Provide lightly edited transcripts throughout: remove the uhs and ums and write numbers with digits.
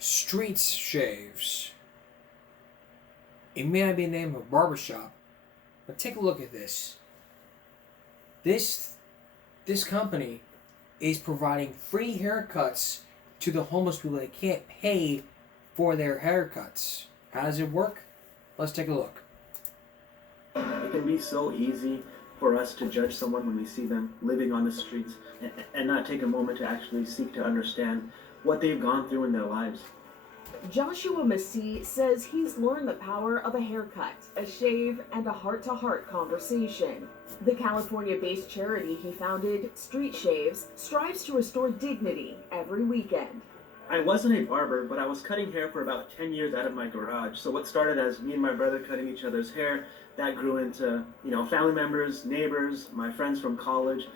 Street Shaves. It may not be the name of a barbershop, but take a look at this. This company is providing free haircuts to the homeless people that can't pay for their haircuts. How does it work? Let's take a look. It can be so easy for us to judge someone when we see them living on the streets and not take a moment to actually seek to understand what they've gone through in their lives. Joshua Massey says he's learned the power of a haircut, a shave, and a heart-to-heart conversation. The California-based charity he founded, Street Shaves, strives to restore dignity every weekend. I wasn't a barber, but I was cutting hair for about 10 years out of my garage. So what started as me and my brother cutting each other's hair, that grew into, family members, neighbors, my friends from college.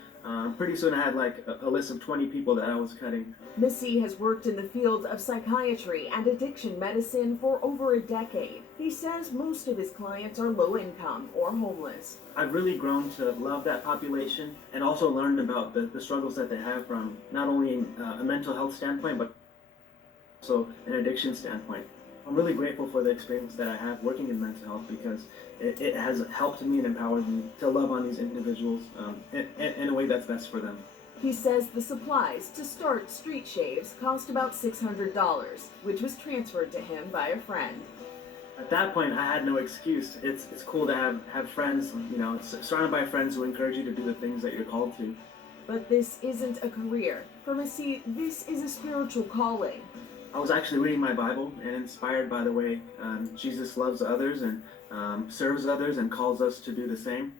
Pretty soon I had like a list of 20 people that I was cutting. Massey has worked in the field of psychiatry and addiction medicine for over a decade. He says most of his clients are low income or homeless. I've really grown to love that population and also learned about the struggles that they have from not only a mental health standpoint, but also an addiction standpoint. I'm really grateful for the experience that I have working in mental health because it has helped me and empowered me to love on these individuals in a way that's best for them. He says the supplies to start Street Shaves cost about $600, which was transferred to him by a friend. At that point, I had no excuse. It's cool to have friends, surrounded by friends who encourage you to do the things that you're called to. But this isn't a career. For Massey, this is a spiritual calling. I was actually reading my Bible and inspired by the way Jesus loves others and serves others and calls us to do the same.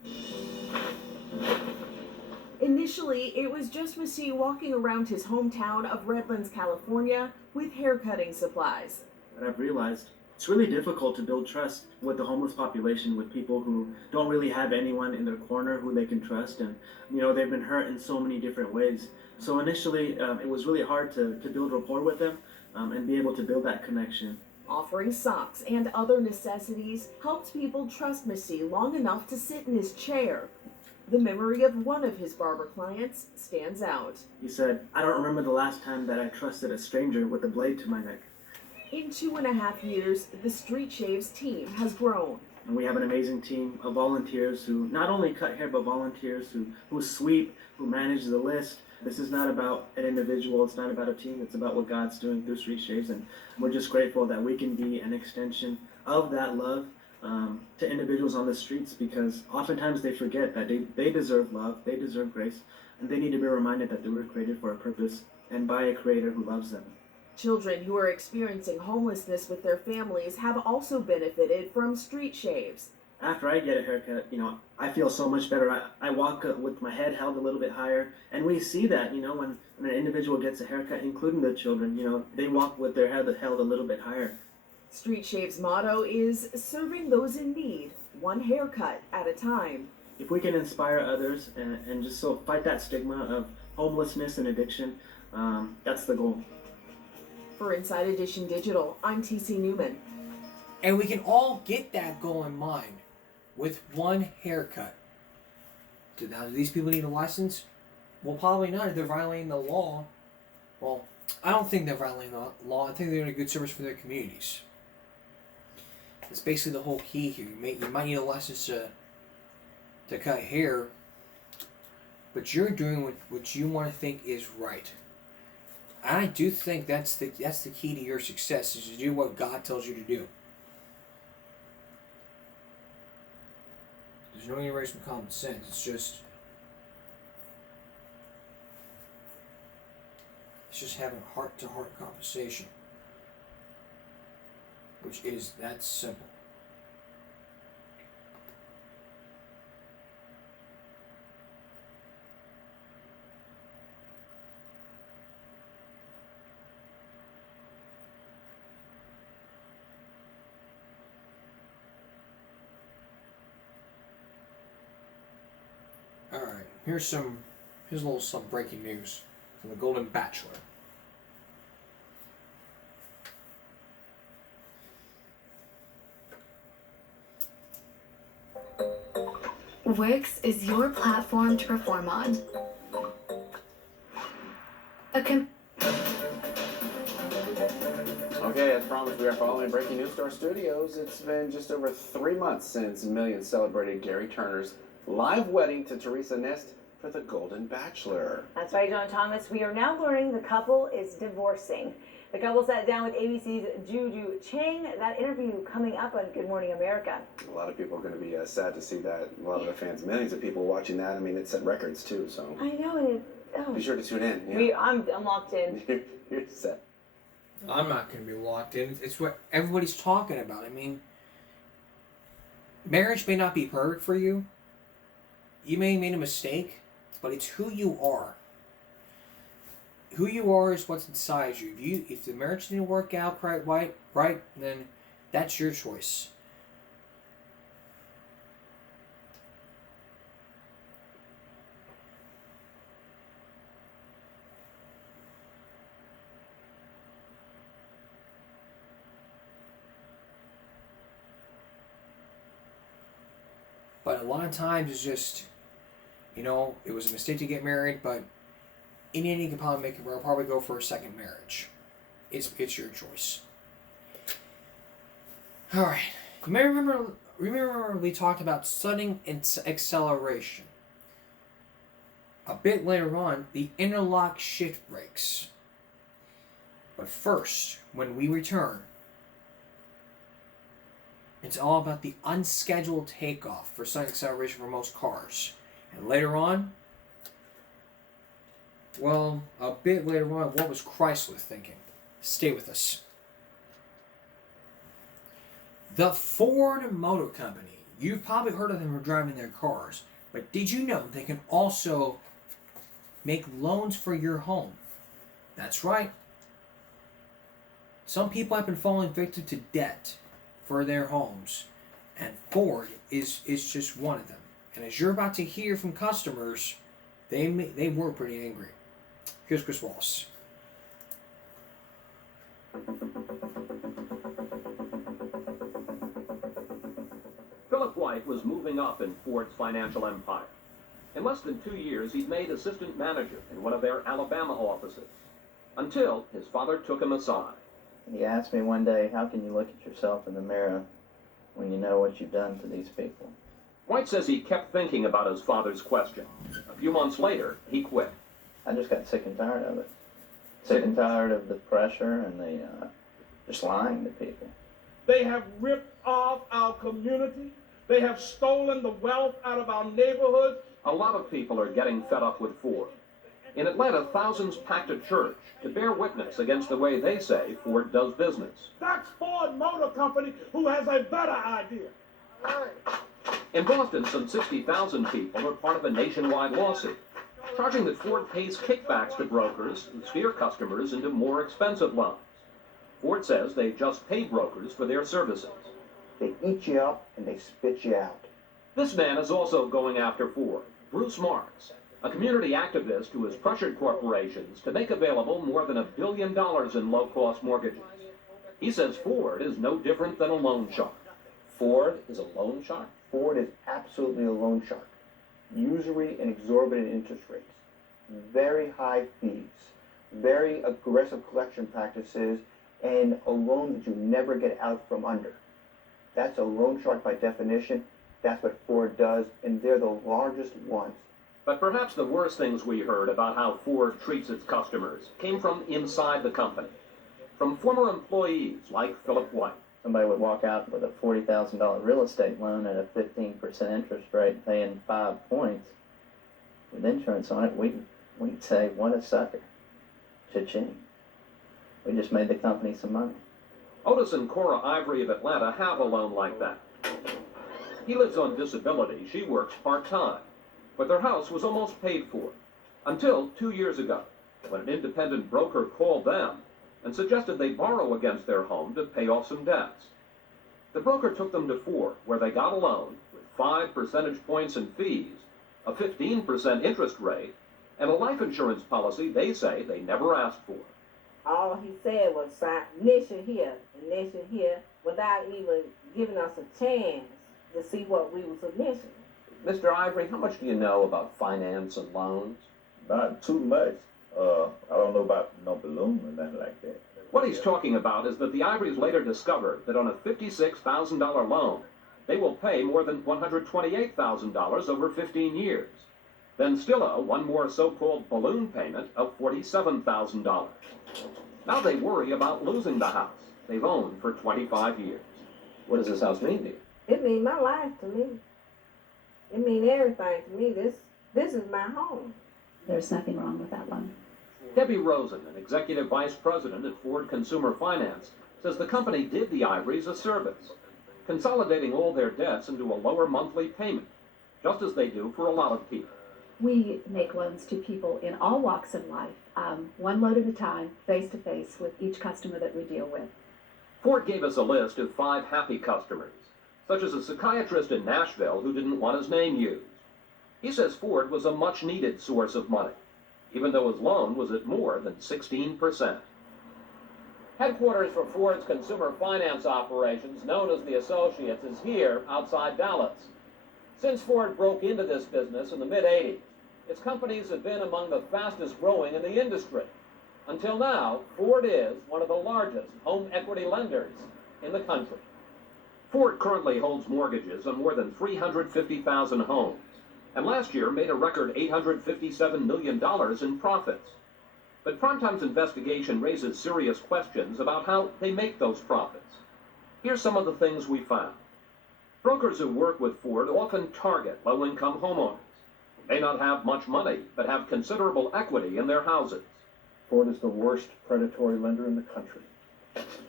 Initially, it was just Massey walking around his hometown of Redlands, California, with haircutting supplies. But I've realized it's really difficult to build trust with the homeless population, with people who don't really have anyone in their corner who they can trust, and they've been hurt in so many different ways. So initially, it was really hard to build rapport with them and be able to build that connection. Offering socks and other necessities helped people trust Massey long enough to sit in his chair. The memory of one of his barber clients stands out. He said, "I don't remember the last time that I trusted a stranger with a blade to my neck." In 2.5 years, the Street Shaves team has grown. And we have an amazing team of volunteers who not only cut hair, but volunteers who sweep, who manage the list. This is not about an individual, it's not about a team, it's about what God's doing through Street Shaves. And we're just grateful that we can be an extension of that love to individuals on the streets, because oftentimes they forget that they deserve love, they deserve grace, and they need to be reminded that they were created for a purpose and by a creator who loves them. Children who are experiencing homelessness with their families have also benefited from Street Shaves. After I get a haircut, I feel so much better. I walk with my head held a little bit higher, and we see that, when an individual gets a haircut, including the children, they walk with their head held a little bit higher. Street Shaves' motto is serving those in need, one haircut at a time. If we can inspire others and just so fight that stigma of homelessness and addiction, that's the goal. For Inside Edition Digital, I'm TC Newman. And we can all get that goal in mind with one haircut. Now, do these people need a license? Well, probably not if they're violating the law. Well, I don't think they're violating the law. I think they're doing a good service for their communities. That's basically the whole key here. You might need a license to cut hair, but you're doing what you want to think is right. I do think that's the key to your success, is to do what God tells you to do. There's no erase from common sense. It's just having a heart-to-heart conversation, which is that simple. All right, here's a little some breaking news from the Golden Bachelor. Wix is your platform to perform on. Okay, as promised, we are following breaking news to our studios. It's been just over 3 months since millions celebrated Gary Turner's live wedding to Teresa Nest for the Golden Bachelor. That's right, John Thomas. We are now learning the couple is divorcing. The couple sat down with ABC's Juju Chang. That interview coming up on Good Morning America. A lot of people are going to be sad to see that. A lot of the fans, millions of people watching that. I mean, it set records too, so. I know, and Be sure to tune in. Yeah. I'm locked in. You're set. I'm not going to be locked in. It's what everybody's talking about. I mean, marriage may not be perfect for you. You may have made a mistake, but it's who you are. Who you are is what's inside you. If the marriage didn't work out right, then that's your choice. But a lot of times it's just, it was a mistake to get married, but anyone can probably go for a second marriage. It's your choice. All right. You may remember we talked about sudden acceleration. A bit later on, the interlock shift brakes. But first, when we return, it's all about the unscheduled takeoff for sudden acceleration for most cars. And later on, a bit later on, what was Chrysler thinking? Stay with us. The Ford Motor Company. You've probably heard of them for driving their cars, but did you know they can also make loans for your home? That's right. Some people have been falling victim to debt for their homes, and Ford is just one of them. And as you're about to hear from customers, they were pretty angry. Here's Chris Wallace. Philip White was moving up in Ford's financial empire. In less than 2 years, he'd made assistant manager in one of their Alabama offices, until his father took him aside. He asked me one day, how can you look at yourself in the mirror when you know what you've done to these people? White says he kept thinking about his father's question. A few months later, he quit. I just got sick and tired of it. Sick and tired of the pressure and the just lying to people. They have ripped off our community. They have stolen the wealth out of our neighborhoods. A lot of people are getting fed up with Ford. In Atlanta, thousands packed a church to bear witness against the way they say Ford does business. That's Ford Motor Company who has a better idea. In Boston, some 60,000 people are part of a nationwide lawsuit, charging that Ford pays kickbacks to brokers who steer customers into more expensive loans. Ford says they just pay brokers for their services. They eat you up and they spit you out. This man is also going after Ford, Bruce Marks, a community activist who has pressured corporations to make available more than $1 billion in low-cost mortgages. He says Ford is no different than a loan shark. Ford is a loan shark? Ford is absolutely a loan shark. Usury and exorbitant interest rates, very high fees, very aggressive collection practices, and a loan that you never get out from under. That's a loan shark by definition. That's what Ford does, and they're the largest ones. But perhaps the worst things we heard about how Ford treats its customers came from inside the company, from former employees like Philip White. Somebody would walk out with a $40,000 real estate loan at a 15% interest rate, paying 5 points. With insurance on it, we'd say, what a sucker. Cha-ching. We just made the company some money. Otis and Cora Ivory of Atlanta have a loan like that. He lives on disability. She works part-time. But their house was almost paid for, until 2 years ago, when an independent broker called them and suggested they borrow against their home to pay off some debts. The broker took them to Ford, where they got a loan with 5 percentage points in fees, a 15% interest rate, and a life insurance policy they say they never asked for. All he said was initial here, without even giving us a chance to see what we was initialing. Mr. Ivory, how much do you know about finance and loans? Not too much. I don't know about no balloon or nothing like that. What he's talking about is that the Ivories later discovered that on a $56,000 loan, they will pay more than $128,000 over 15 years. Then still owe one more so-called balloon payment of $47,000. Now they worry about losing the house they've owned for 25 years. What does this house mean to you? It mean my life to me. It mean everything to me. This is my home. There's nothing wrong with that loan. Debbie Rosen, an executive vice president at Ford Consumer Finance, says the company did the Ivories a service, consolidating all their debts into a lower monthly payment, just as they do for a lot of people. We make loans to people in all walks of life, one loan at a time, face to face with each customer that we deal with. Ford gave us a list of 5 happy customers, such as a psychiatrist in Nashville who didn't want his name used. He says Ford was a much-needed source of money, even though his loan was at more than 16%. Headquarters for Ford's consumer finance operations, known as the Associates, is here outside Dallas. Since Ford broke into this business in the mid-'80s, its companies have been among the fastest growing in the industry. Until now, Ford is one of the largest home equity lenders in the country. Ford currently holds mortgages on more than 350,000 homes, and last year made a record $857 million in profits. But Primetime's investigation raises serious questions about how they make those profits. Here's some of the things we found. Brokers who work with Ford often target low-income homeowners. They may not have much money, but have considerable equity in their houses. Ford is the worst predatory lender in the country.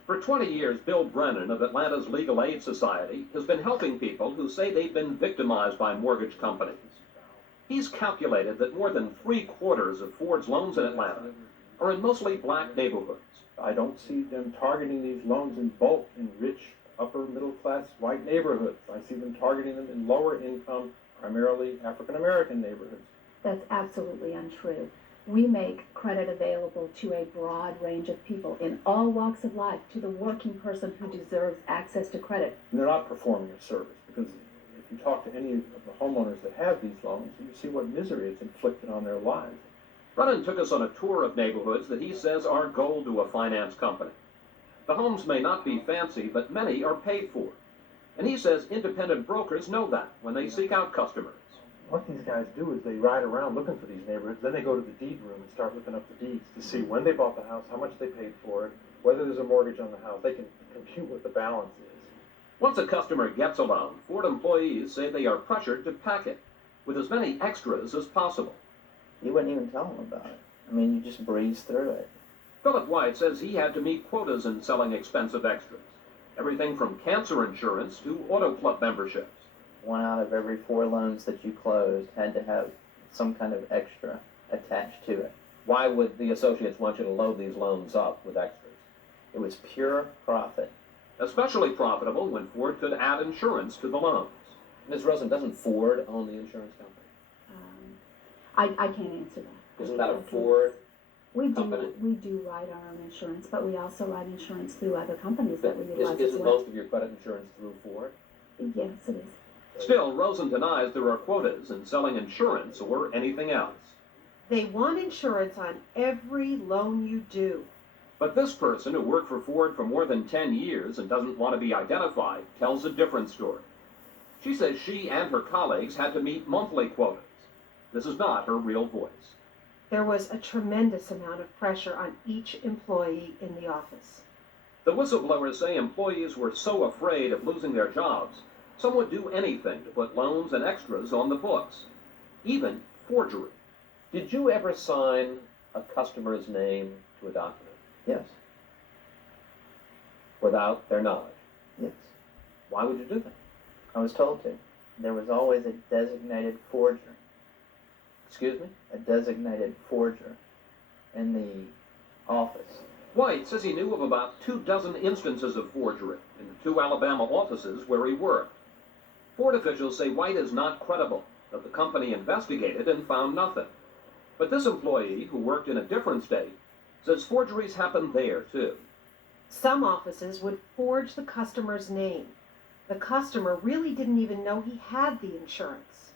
For 20 years, Bill Brennan of Atlanta's Legal Aid Society has been helping people who say they've been victimized by mortgage companies. He's calculated that more than 3/4 of Ford's loans in Atlanta are in mostly black neighborhoods. I don't see them targeting these loans in bulk in rich, upper middle class white neighborhoods. I see them targeting them in lower income, primarily African American neighborhoods. That's absolutely untrue. We make credit available to a broad range of people in all walks of life, to the working person who deserves access to credit. And they're not performing a service, because if you talk to any of the homeowners that have these loans, you see what misery it's inflicted on their lives. Brennan took us on a tour of neighborhoods that he says are gold to a finance company. The homes may not be fancy, but many are paid for. And he says independent brokers know that when they seek out customers. What these guys do is they ride around looking for these neighborhoods, then they go to the deed room and start looking up the deeds to see when they bought the house, how much they paid for it, whether there's a mortgage on the house. They can compute what the balance is. Once a customer gets a loan, Ford employees say they are pressured to pack it with as many extras as possible. You wouldn't even tell them about it. I mean, you just breeze through it. Philip White says he had to meet quotas in selling expensive extras. Everything from cancer insurance to auto club memberships. 1 out of every 4 loans that you closed had to have some kind of extra attached to it. Why would the associates want you to load these loans up with extras? It was pure profit. Especially profitable when Ford could add insurance to the loans. Ms. Rosen, doesn't Ford own the insurance company? I can't answer that. Isn't that a Ford We company? we do write our own insurance, but we also write insurance through other companies that we utilize as Isn't well. most of your credit insurance through Ford? Yes, it is. Still, Rosen denies there are quotas in selling insurance or anything else. They want insurance on every loan you do. But this person, who worked for Ford for more than 10 years and doesn't want to be identified, tells a different story. She says she and her colleagues had to meet monthly quotas. This is not her real voice. There was a tremendous amount of pressure on each employee in the office. The whistleblowers say employees were so afraid of losing their jobs, some would do anything to put loans and extras on the books, even forgery. Did you ever sign a customer's name to a document? Yes. Without their knowledge? Yes. Why would you do that? I was told to. There was always a designated forger. Excuse me? A designated forger in the office. White says he knew of about 24 instances of forgery in the 2 Alabama offices where he worked. Ford officials say White is not credible, that the company investigated and found nothing. But this employee, who worked in a different state, says forgeries happen there too. Some offices would forge the customer's name. The customer really didn't even know he had the insurance.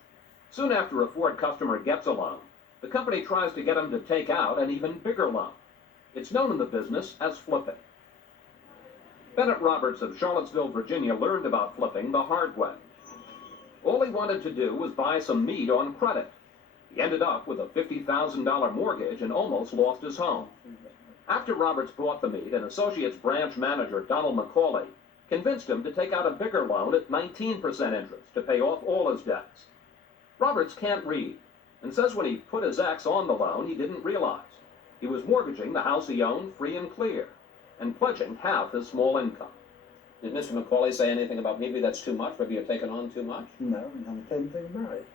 Soon after a Ford customer gets a loan, the company tries to get him to take out an even bigger loan. It's known in the business as flipping. Bennett Roberts of Charlottesville, Virginia learned about flipping the hard way. All he wanted to do was buy some meat on credit. He ended up with a $50,000 mortgage and almost lost his home. After Roberts bought the meat, an Associates branch manager, Donald McCauley, convinced him to take out a bigger loan at 19% interest to pay off all his debts. Roberts can't read and says when he put his ex on the loan, he didn't realize he was mortgaging the house he owned free and clear and pledging half his small income. Did Mr. McCauley say anything about maybe that's too much, maybe you're taking on too much? No, I haven't said anything about it.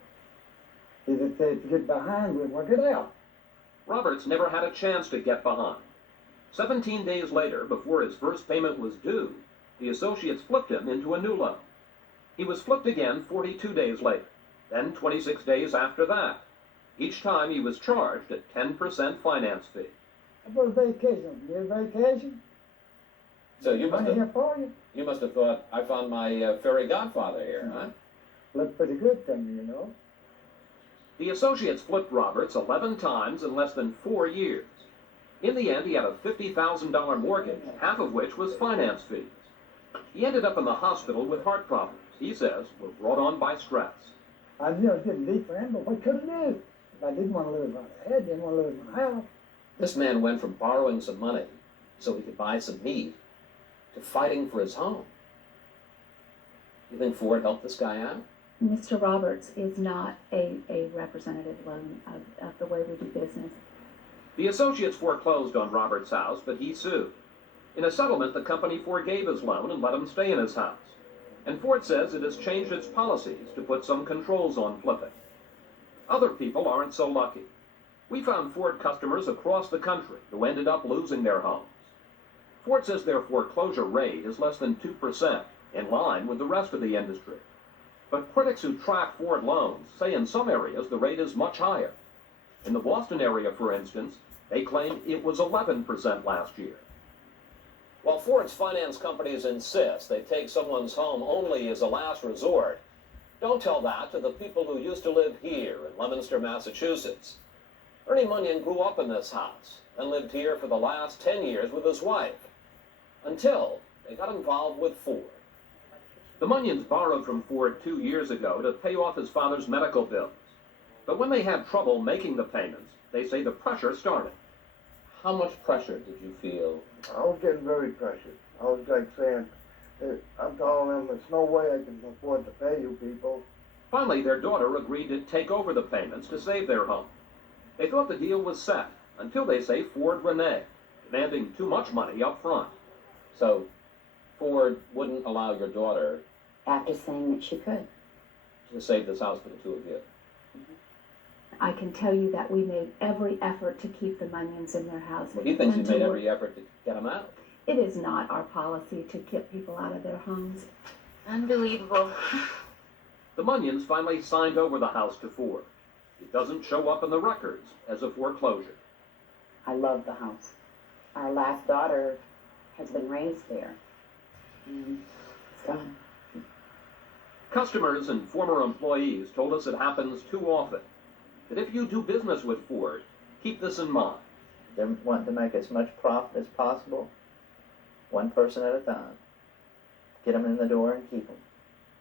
He just said to get behind, we'll work it out. Roberts never had a chance to get behind. 17 days later, before his first payment was due, the Associates flipped him into a new loan. He was flipped again 42 days later, then 26 days after that. Each time he was charged a 10% finance fee. How about vacation? You get a vacation? So you Money here for you? must have thought, I found my fairy godfather here, huh? Look pretty good to me, you know. The Associates flipped Roberts 11 times in less than 4 years. In the end, he had a $50,000 mortgage, half of which was finance fees. He ended up in the hospital with heart problems, he says, were brought on by stress. I knew I was getting deep for him, but what could I do? If I didn't want to lose my head, didn't want to lose my house. This man went from borrowing some money so he could buy some meat to fighting for his home. You think Ford helped this guy out? Mr. Roberts is not a representative loan of the way we do business. The Associates foreclosed on Roberts' house, but he sued. In a settlement, the company forgave his loan and let him stay in his house. And Ford says it has changed its policies to put some controls on flipping. Other people aren't so lucky. We found Ford customers across the country who ended up losing their homes. Ford says their foreclosure rate is less than 2%, in line with the rest of the industry. But critics who track Ford loans say in some areas the rate is much higher. In the Boston area, for instance, they claim it was 11% last year. While Ford's finance companies insist they take someone's home only as a last resort, don't tell that to the people who used to live here in Leominster, Massachusetts. Ernie Munyon grew up in this house and lived here for the last 10 years with his wife, until they got involved with Ford. The Munyons borrowed from Ford 2 years ago to pay off his father's medical bills. But when they had trouble making the payments, they say the pressure started. How much pressure did you feel? I was getting very pressured. I was like saying, I'm telling them there's no way I can afford to pay you people. Finally, their daughter agreed to take over the payments to save their home. They thought the deal was set, until they say Ford reneged, demanding too much money up front. So, Ford wouldn't allow your daughter After saying that she could. to save this house for the two of you. I can tell you that we made every effort to keep the Munyons in their house. Well, he thinks you and to made work- every effort to get them out. It is not our policy to get people out of their homes. Unbelievable. The Munyons finally signed over the house to Ford. It doesn't show up in the records as a foreclosure. I love the house. Our last daughter has been raised there. And it's gone. Customers and former employees told us it happens too often. That if you do business with Ford, keep this in mind. They're wanting to make as much profit as possible, one person at a time. Get them in the door and keep them.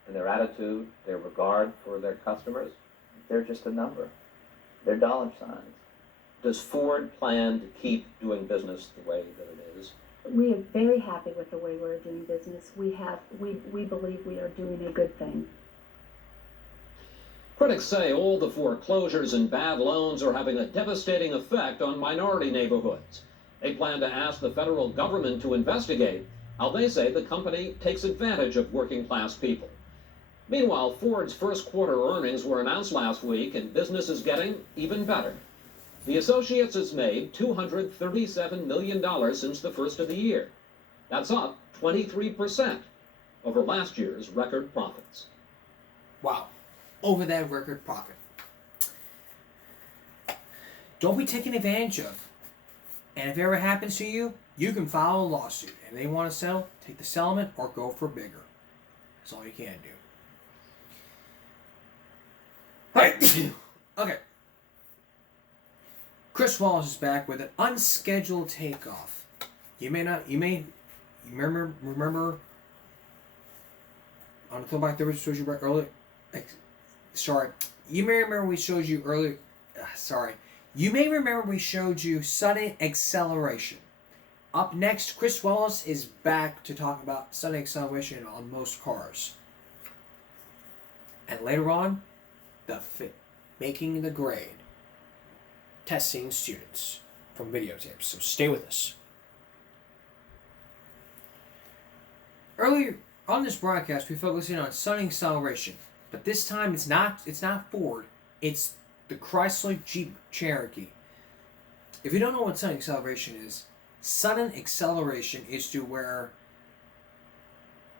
And their attitude, their regard for their customers? They're just a number. They're dollar signs. Does Ford plan to keep doing business the way that it is? We are very happy with the way we're doing business. We believe we are doing a good thing. Critics say all the foreclosures and bad loans are having a devastating effect on minority neighborhoods. They plan to ask the federal government to investigate how they say the company takes advantage of working class people. Meanwhile, Ford's first quarter earnings were announced last week and business is getting even better. The Associates has made $237 million since the first of the year. That's up 23% over last year's record profits. Wow. Over that record profit. Don't be taken advantage of. And if it ever happens to you, you can file a lawsuit. And if they want to settle, take the settlement or go for bigger. That's all you can do. Right. Okay. Chris Wallace is back with an unscheduled takeoff. You may remember on the Throwback Thursday showed you earlier. Sorry, you may remember we showed you earlier. You may remember we showed you sudden acceleration. Up next, Chris Wallace is back to talk about sudden acceleration on most cars. And later on, making the grade. Testing students from videotapes. So stay with us. Earlier on this broadcast, we focused in on sudden acceleration. But this time it's not Ford, it's the Chrysler Jeep Cherokee. If you don't know what sudden acceleration is to where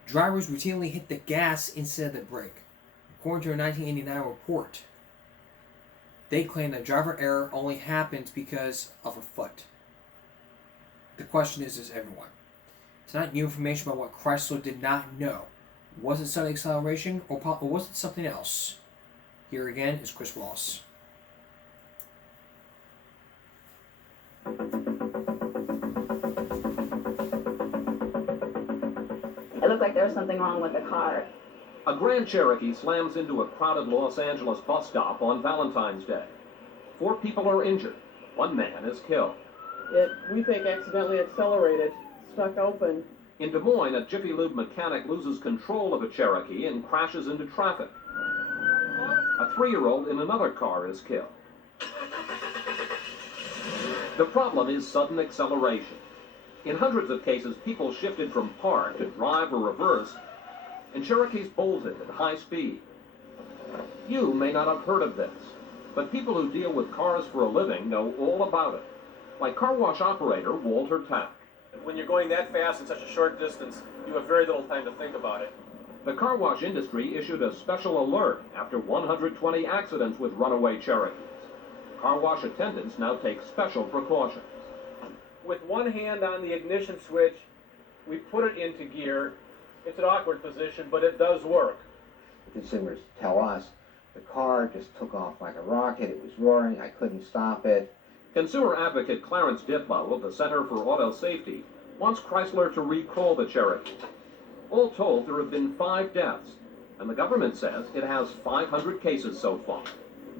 drivers routinely hit the gas instead of the brake. According to a 1989 report, they claim that driver error only happens because of a foot. The question is everyone. Tonight, new information about what Chrysler did not know. Was it sudden acceleration or was it something else? Here again is Chris Wallace. It looked like there was something wrong with the car. A Grand Cherokee slams into a crowded Los Angeles bus stop on Valentine's Day. 4 people are injured. 1 man is killed. It, we think, accidentally accelerated, stuck open. In Des Moines, a Jiffy Lube mechanic loses control of a Cherokee and crashes into traffic. A 3-year-old in another car is killed. The problem is sudden acceleration. In hundreds of cases, people shifted from park to drive or reverse, and Cherokees bolted at high speed. You may not have heard of this, but people who deal with cars for a living know all about it, like car wash operator Walter Tack. When you're going that fast in such a short distance, you have very little time to think about it. The car wash industry issued a special alert after 120 accidents with runaway Cherokees. Car wash attendants now take special precautions. With one hand on the ignition switch, we put it into gear. It's an awkward position, but it does work. The consumers tell us the car just took off like a rocket. It was roaring. I couldn't stop it. Consumer advocate Clarence Ditlow of the Center for Auto Safety wants Chrysler to recall the Cherokee. All told, there have been 5 deaths, and the government says it has 500 cases so far.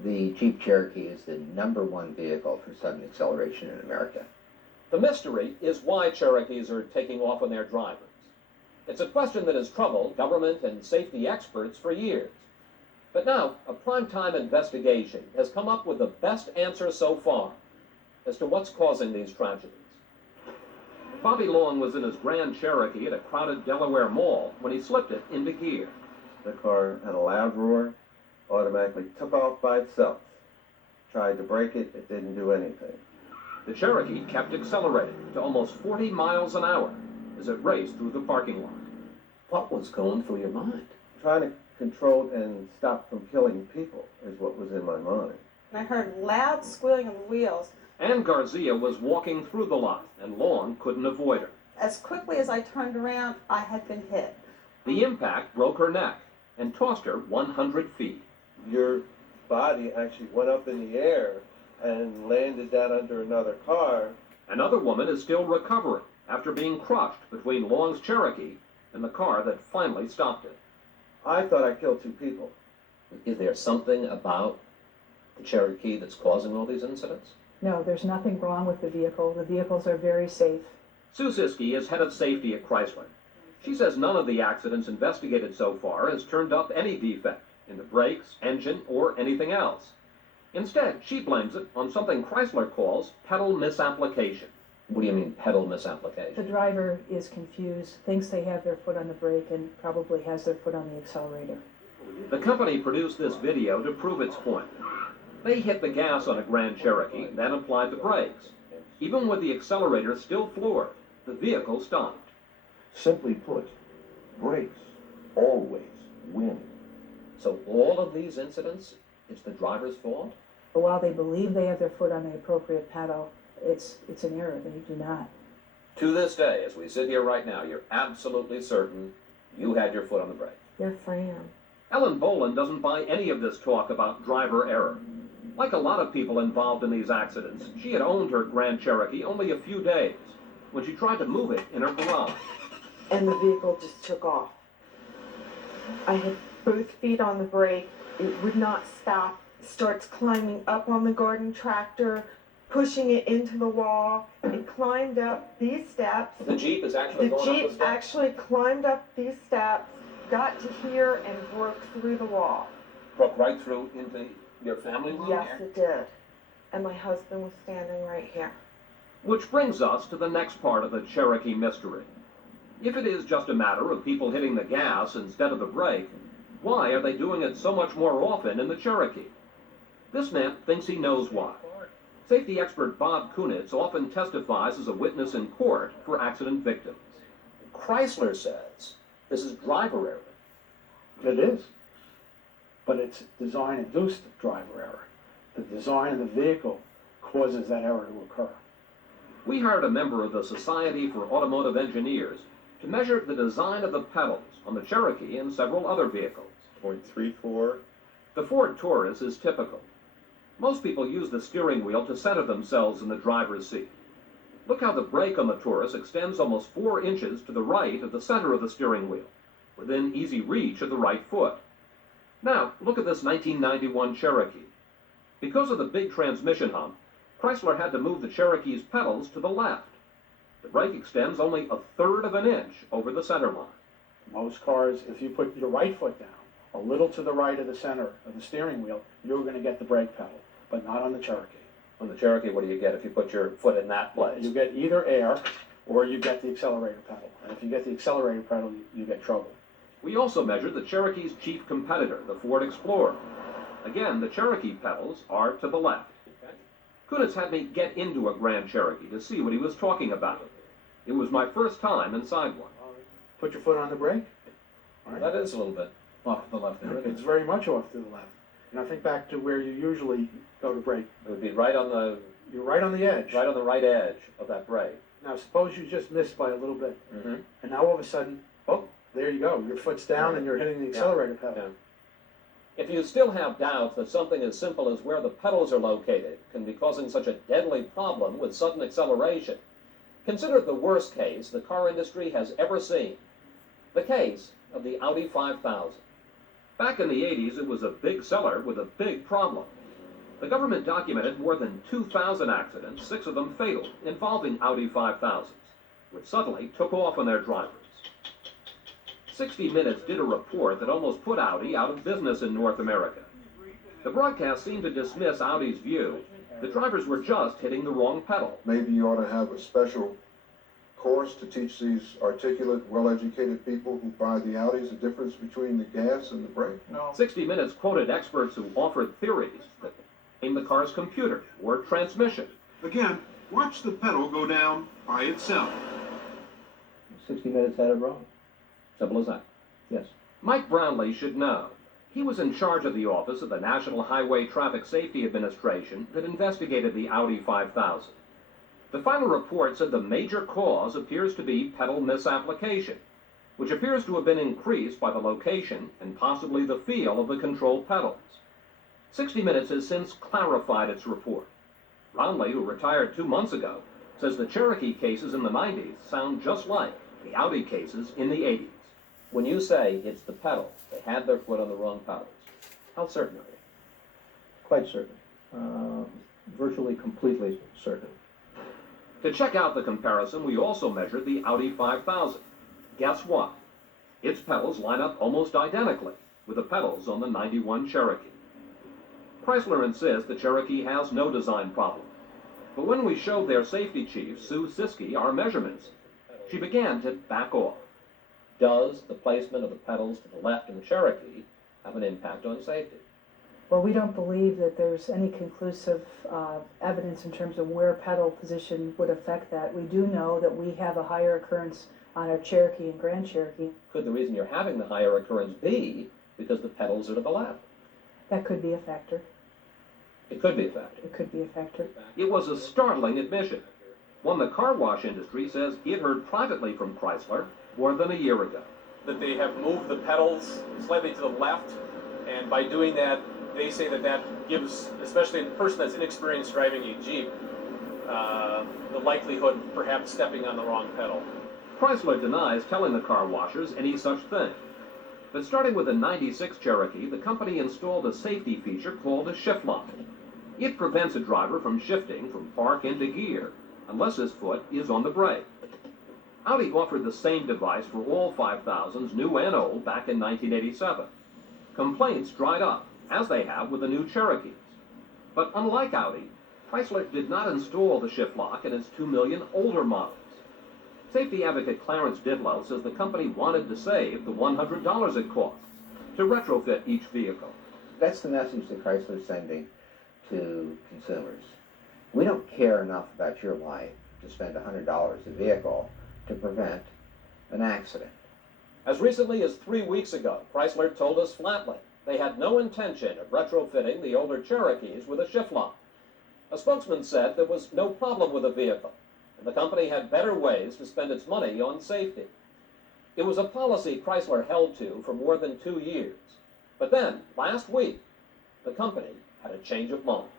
The Jeep Cherokee is the #1 vehicle for sudden acceleration in America. The mystery is why Cherokees are taking off on their drivers. It's a question that has troubled government and safety experts for years. But now, a primetime investigation has come up with the best answer so far as to what's causing these tragedies. Bobby Long was in his Grand Cherokee at a crowded Delaware mall when he slipped it into gear. The car had a loud roar, automatically took off by itself. Tried to brake it, it didn't do anything. The Cherokee kept accelerating to almost 40 miles an hour as it raced through the parking lot. What was going through your mind? Trying to control and stop from killing people is what was in my mind. I heard loud squealing of the wheels. Ann Garcia was walking through the lot, and Long couldn't avoid her. As quickly as I turned around, I had been hit. The impact broke her neck and tossed her 100 feet. Your body actually went up in the air and landed down under another car. Another woman is still recovering after being crushed between Long's Cherokee and the car that finally stopped it. I thought I killed 2 people. Is there something about the Cherokee that's causing all these incidents? No, there's nothing wrong with the vehicle. The vehicles are very safe. Sue Siskey is head of safety at Chrysler. She says none of the accidents investigated so far has turned up any defect in the brakes, engine, or anything else. Instead, she blames it on something Chrysler calls pedal misapplication. What do you mean, pedal misapplication? The driver is confused, thinks they have their foot on the brake, and probably has their foot on the accelerator. The company produced this video to prove its point. They hit the gas on a Grand Cherokee, then applied the brakes. Even with the accelerator still floored, the vehicle stopped. Simply put, brakes always win. So all of these incidents, it's the driver's fault? But while they believe they have their foot on the appropriate pedal, it's an error. They do not. To this day, as we sit here right now, you're absolutely certain you had your foot on the brake. Yes, I am. Ellen Boland doesn't buy any of this talk about driver error. Like a lot of people involved in these accidents, she had owned her Grand Cherokee only a few days when she tried to move it in her garage. And the vehicle just took off. I had both feet on the brake. It would not stop. Starts climbing up on the garden tractor, pushing it into the wall. It climbed up these steps. The Jeep is actually The going up Jeep the steps? actually climbed up these steps, got to here, and broke through the wall. Broke right through into your family room Yes, there? it did. And my husband was standing right here. Which brings us to the next part of the Cherokee mystery. If it is just a matter of people hitting the gas instead of the brake, why are they doing it so much more often in the Cherokee? This man thinks he knows why. Safety expert Bob Kunitz often testifies as a witness in court for accident victims. Chrysler says this is driver error. It is. But it's design-induced driver error. The design of the vehicle causes that error to occur. We hired a member of the Society for Automotive Engineers to measure the design of the pedals on the Cherokee and several other vehicles. 0.34. The Ford Taurus is typical. Most people use the steering wheel to center themselves in the driver's seat. Look how the brake on the Taurus extends almost 4 inches to the right of the center of the steering wheel, within easy reach of the right foot. Now, look at this 1991 Cherokee. Because of the big transmission hump, Chrysler had to move the Cherokee's pedals to the left. The brake extends only 1/3 of an inch over the center line. Most cars, if you put your right foot down, a little to the right of the center of the steering wheel, you're going to get the brake pedal, but not on the Cherokee. On the Cherokee, what do you get if you put your foot in that place? You get either air or you get the accelerator pedal. And if you get the accelerator pedal, you get trouble. We also measured the Cherokee's chief competitor, the Ford Explorer. Again, the Cherokee pedals are to the left. Kunitz had me get into a Grand Cherokee to see what he was talking about. It was my first time inside one. Put your foot on the brake. All right. That is a little bit off to the left there. It's very much off to the left. And I think back to where you usually go to brake. It would be right on the... You're right on the edge. Right on the right edge of that brake. Now, suppose you just missed by a little bit. Mm-hmm. And now all of a sudden, oh, there you go. Your foot's down and you're hitting the accelerator pedal. Yeah. If you still have doubts that something as simple as where the pedals are located can be causing such a deadly problem with sudden acceleration, consider the worst case the car industry has ever seen. The case of the Audi 5000. Back in the 80s, it was a big seller with a big problem. The government documented more than 2,000 accidents, 6 of them fatal, involving Audi 5000s, which suddenly took off on their drivers. 60 Minutes did a report that almost put Audi out of business in North America. The broadcast seemed to dismiss Audi's view that drivers were just hitting the wrong pedal. Maybe you ought to have a special course to teach these articulate, well-educated people who buy the Audis the difference between the gas and the brake. No. 60 Minutes quoted experts who offered theories that blame the car's computer or transmission. Again, watch the pedal go down by itself. 60 Minutes had it wrong. Simple as that. Yes. Mike Brownlee should know. He was in charge of the office of the National Highway Traffic Safety Administration that investigated the Audi 5000. The final report said the major cause appears to be pedal misapplication, which appears to have been increased by the location and possibly the feel of the control pedals. 60 Minutes has since clarified its report. Brownlee, who retired 2 months ago, says the Cherokee cases in the 90s sound just like the Audi cases in the 80s. When you say it's the pedals, they had their foot on the wrong pedals, how certain are you? Quite certain. Virtually completely certain. To check out the comparison, we also measured the Audi 5000. Guess what? Its pedals line up almost identically with the pedals on the 91 Cherokee. Chrysler insists the Cherokee has no design problem. But when we showed their safety chief, Sue Siskey, our measurements, she began to back off. Does the placement of the pedals to the left in the Cherokee have an impact on safety? Well, we don't believe that there's any conclusive evidence in terms of where pedal position would affect that. We do know that we have a higher occurrence on our Cherokee and Grand Cherokee. Could the reason you're having the higher occurrence be because the pedals are to the left? That could be a factor. It could be a factor. It could be a factor. It was a startling admission, one the car wash industry says it heard privately from Chrysler more than a year ago. That they have moved the pedals slightly to the left, and by doing that, they say that gives, especially a person that's inexperienced driving a Jeep, the likelihood of perhaps stepping on the wrong pedal. Chrysler denies telling the car washers any such thing. But starting with the '96 Cherokee, the company installed a safety feature called a shift lock. It prevents a driver from shifting from park into gear unless his foot is on the brake. Audi offered the same device for all 5000s, new and old, back in 1987. Complaints dried up, as they have with the new Cherokees. But unlike Audi, Chrysler did not install the shift lock in its 2 million older models. Safety advocate Clarence Didlow says the company wanted to save the $100 it costs to retrofit each vehicle. That's the message that Chrysler is sending to consumers. We don't care enough about your life to spend $100 a vehicle to prevent an accident. As recently as 3 weeks ago, Chrysler told us flatly they had no intention of retrofitting the older Cherokees with a shift lock. A spokesman said there was no problem with the vehicle, and the company had better ways to spend its money on safety. It was a policy Chrysler held to for more than 2 years. But then, last week, the company had a change of mind.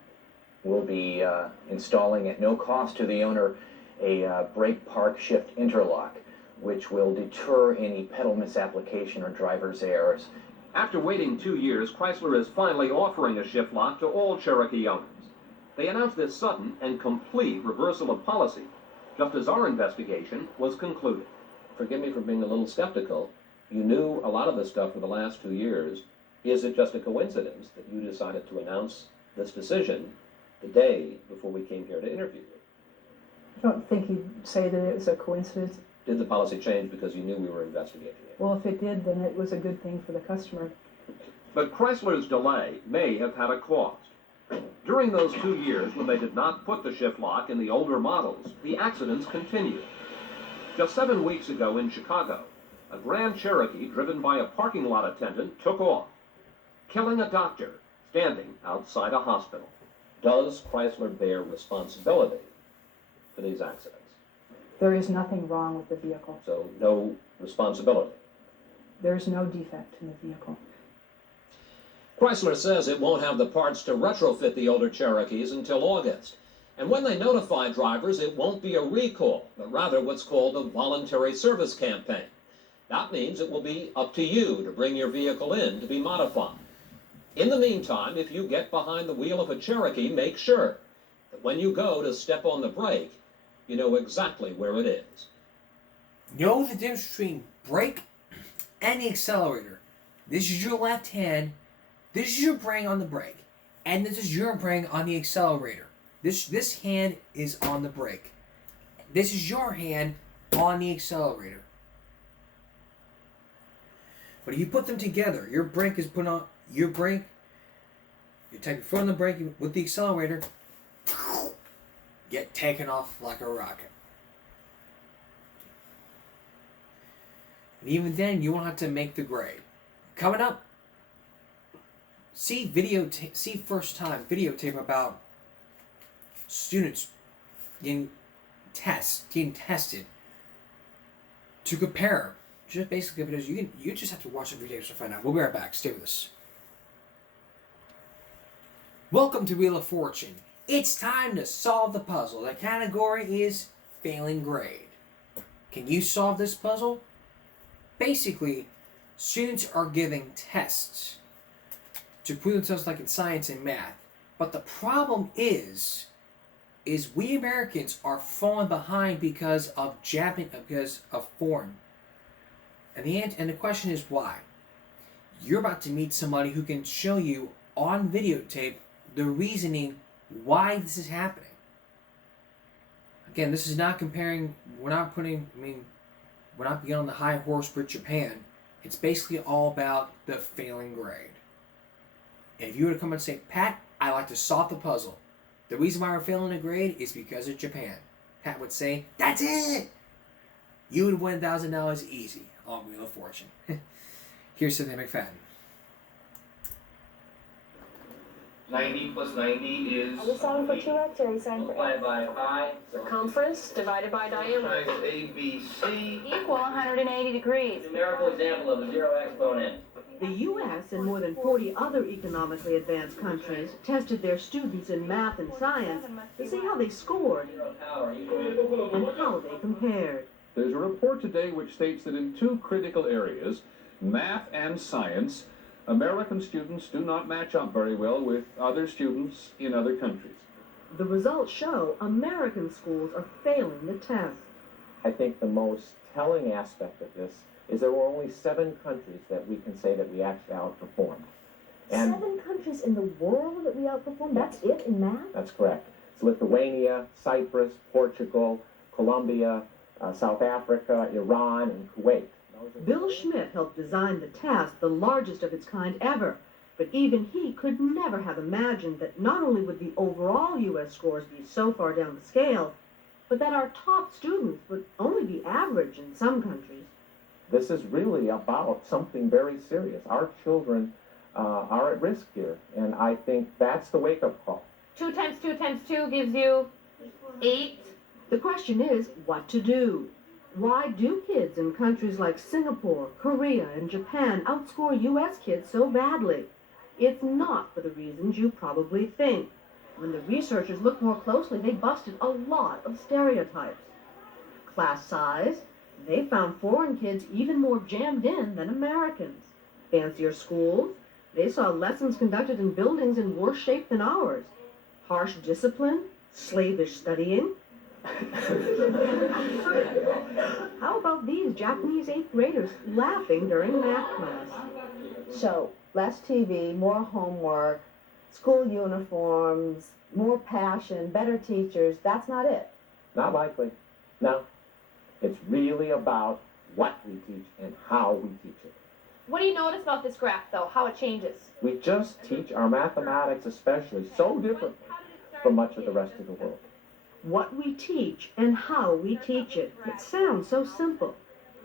We'll be installing at no cost to the owner a brake park shift interlock, which will deter any pedal misapplication or driver's errors. After waiting 2 years, Chrysler is finally offering a shift lock to all Cherokee owners. They announced this sudden and complete reversal of policy, just as our investigation was concluded. Forgive me for being a little skeptical. You knew a lot of this stuff for the last 2 years. Is it just a coincidence that you decided to announce this decision the day before we came here to interview you? I don't think you'd say that it was a coincidence. Did the policy change because you knew we were investigating it? Well, if it did, then it was a good thing for the customer. But Chrysler's delay may have had a cost. During those 2 years when they did not put the shift lock in the older models, the accidents continued. Just 7 weeks ago in Chicago, a Grand Cherokee driven by a parking lot attendant took off, killing a doctor standing outside a hospital. Does Chrysler bear responsibility for these accidents? There is nothing wrong with the vehicle. So no responsibility. There is no defect in the vehicle. Chrysler says it won't have the parts to retrofit the older Cherokees until August. And when they notify drivers, it won't be a recall, but rather what's called a voluntary service campaign. That means it will be up to you to bring your vehicle in to be modified. In the meantime, if you get behind the wheel of a Cherokee, make sure that when you go to step on the brake, you know exactly where it is. Know the difference between brake and the accelerator. This is your left hand. This is your brain on the brake. And this is your brain on the accelerator. This hand is on the brake. This is your hand on the accelerator. But if you put them together, your brake is put on your brake. You take your foot on the brake with the accelerator. Get taken off like a rocket. And even then, you won't have to make the grade. Coming up, see first time videotape about students getting tested to compare. Just basically because you just have to watch the videos to find out. We'll be right back. Stay with us. Welcome to Wheel of Fortune. It's time to solve the puzzle. The category is failing grade. Can you solve this puzzle? Basically, students are giving tests to prove themselves like in science and math. But the problem is we Americans are falling behind because of foreign. And the question is why? You're about to meet somebody who can show you on videotape the reasoning why this is happening. Again, this is not comparing, we're not being on the high horse with Japan. It's basically all about the failing grade. And if you were to come and say, Pat, I like to solve the puzzle. The reason why we're failing a grade is because of Japan. Pat would say, that's it! You would win $1,000 easy on Wheel of Fortune. Here's Cynthia McFadden. 90 plus 90 is... Are we solving for 2x or are we solving for multiplied by pi. circumference divided by diameter? Times ABC. Equal 180 degrees. Numerical example of a zero exponent. The U.S. and more than 40 other economically advanced countries tested their students in math and science to see how they scored and how they compared. There's a report today which states that in two critical areas, math and science, American students do not match up very well with other students in other countries. The results show American schools are failing the test. I think the most telling aspect of this is there were only 7 countries that we can say that we actually outperformed. And 7 countries in the world that we outperformed? That's it in math? that's correct. It's Lithuania, Cyprus, Portugal, Colombia, South Africa, Iran, and Kuwait. Bill Schmidt helped design the test, the largest of its kind ever. But even he could never have imagined that not only would the overall U.S. scores be so far down the scale, but that our top students would only be average in some countries. This is really about something very serious. Our children are at risk here, and I think that's the wake-up call. 2 times 2 times 2 gives you 8. The question is, what to do? Why do kids in countries like Singapore, Korea, and Japan outscore U.S. kids so badly? It's not for the reasons you probably think. When the researchers looked more closely, they busted a lot of stereotypes. Class size, they found foreign kids even more jammed in than Americans. Fancier schools, they saw lessons conducted in buildings in worse shape than ours. Harsh discipline, slavish studying. How about these Japanese 8th graders laughing during math class? So, less TV, more homework, school uniforms, more passion, better teachers, that's not it. Not likely. No. It's really about what we teach and how we teach it. What do you notice about this graph, though? How it changes? We just teach our mathematics especially so differently from much of the rest of the world. What we teach and how we teach it. It sounds so simple.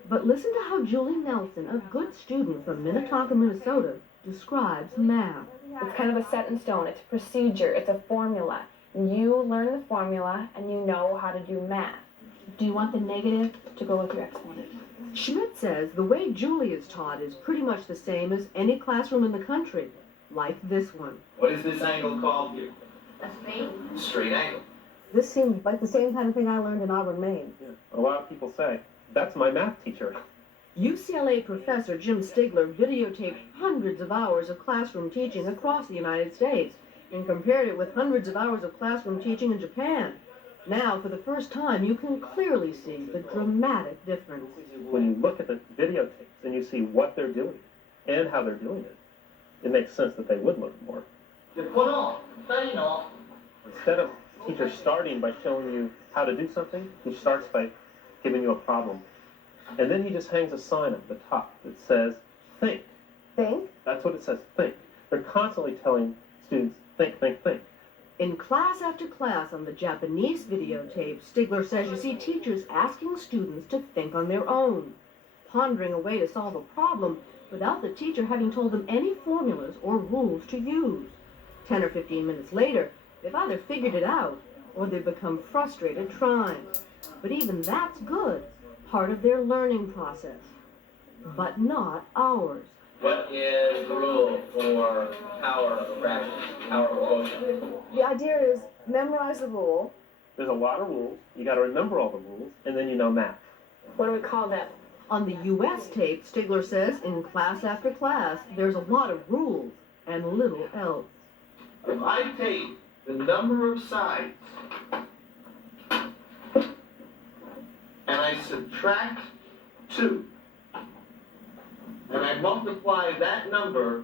But listen to how Julie Nelson, a good student from Minnetonka, Minnesota, describes math. It's kind of a set in stone. It's a procedure. It's a formula. You learn the formula and you know how to do math. Do you want the negative to go with your exponent? Schmidt says the way Julie is taught is pretty much the same as any classroom in the country, like this one. What is this angle called here? A straight? Straight angle. This seems like the same kind of thing I learned in Auburn, Maine. A lot of people say, that's my math teacher. UCLA professor Jim Stigler videotaped hundreds of hours of classroom teaching across the United States and compared it with hundreds of hours of classroom teaching in Japan. Now, for the first time, you can clearly see the dramatic difference. When you look at the videotapes and you see what they're doing and how they're doing it, it makes sense that they would learn more. Instead of teacher starting by showing you how to do something, he starts by giving you a problem. And then he just hangs a sign at the top that says, think. Think? That's what it says, think. They're constantly telling students, think, think, think. In class after class on the Japanese videotape, Stigler says you see teachers asking students to think on their own, pondering a way to solve a problem without the teacher having told them any formulas or rules to use. 10 or 15 minutes later, they've either figured it out or they've become frustrated trying. But even that's good, part of their learning process. But not ours. What is the rule for power fraction, power quotient? The idea is memorize the rule. There's a lot of rules. You got to remember all the rules, and then you know math. What do we call that? On the U.S. tape, Stigler says in class after class, there's a lot of rules and little else. If I take the number of sides and I subtract 2, and I multiply that number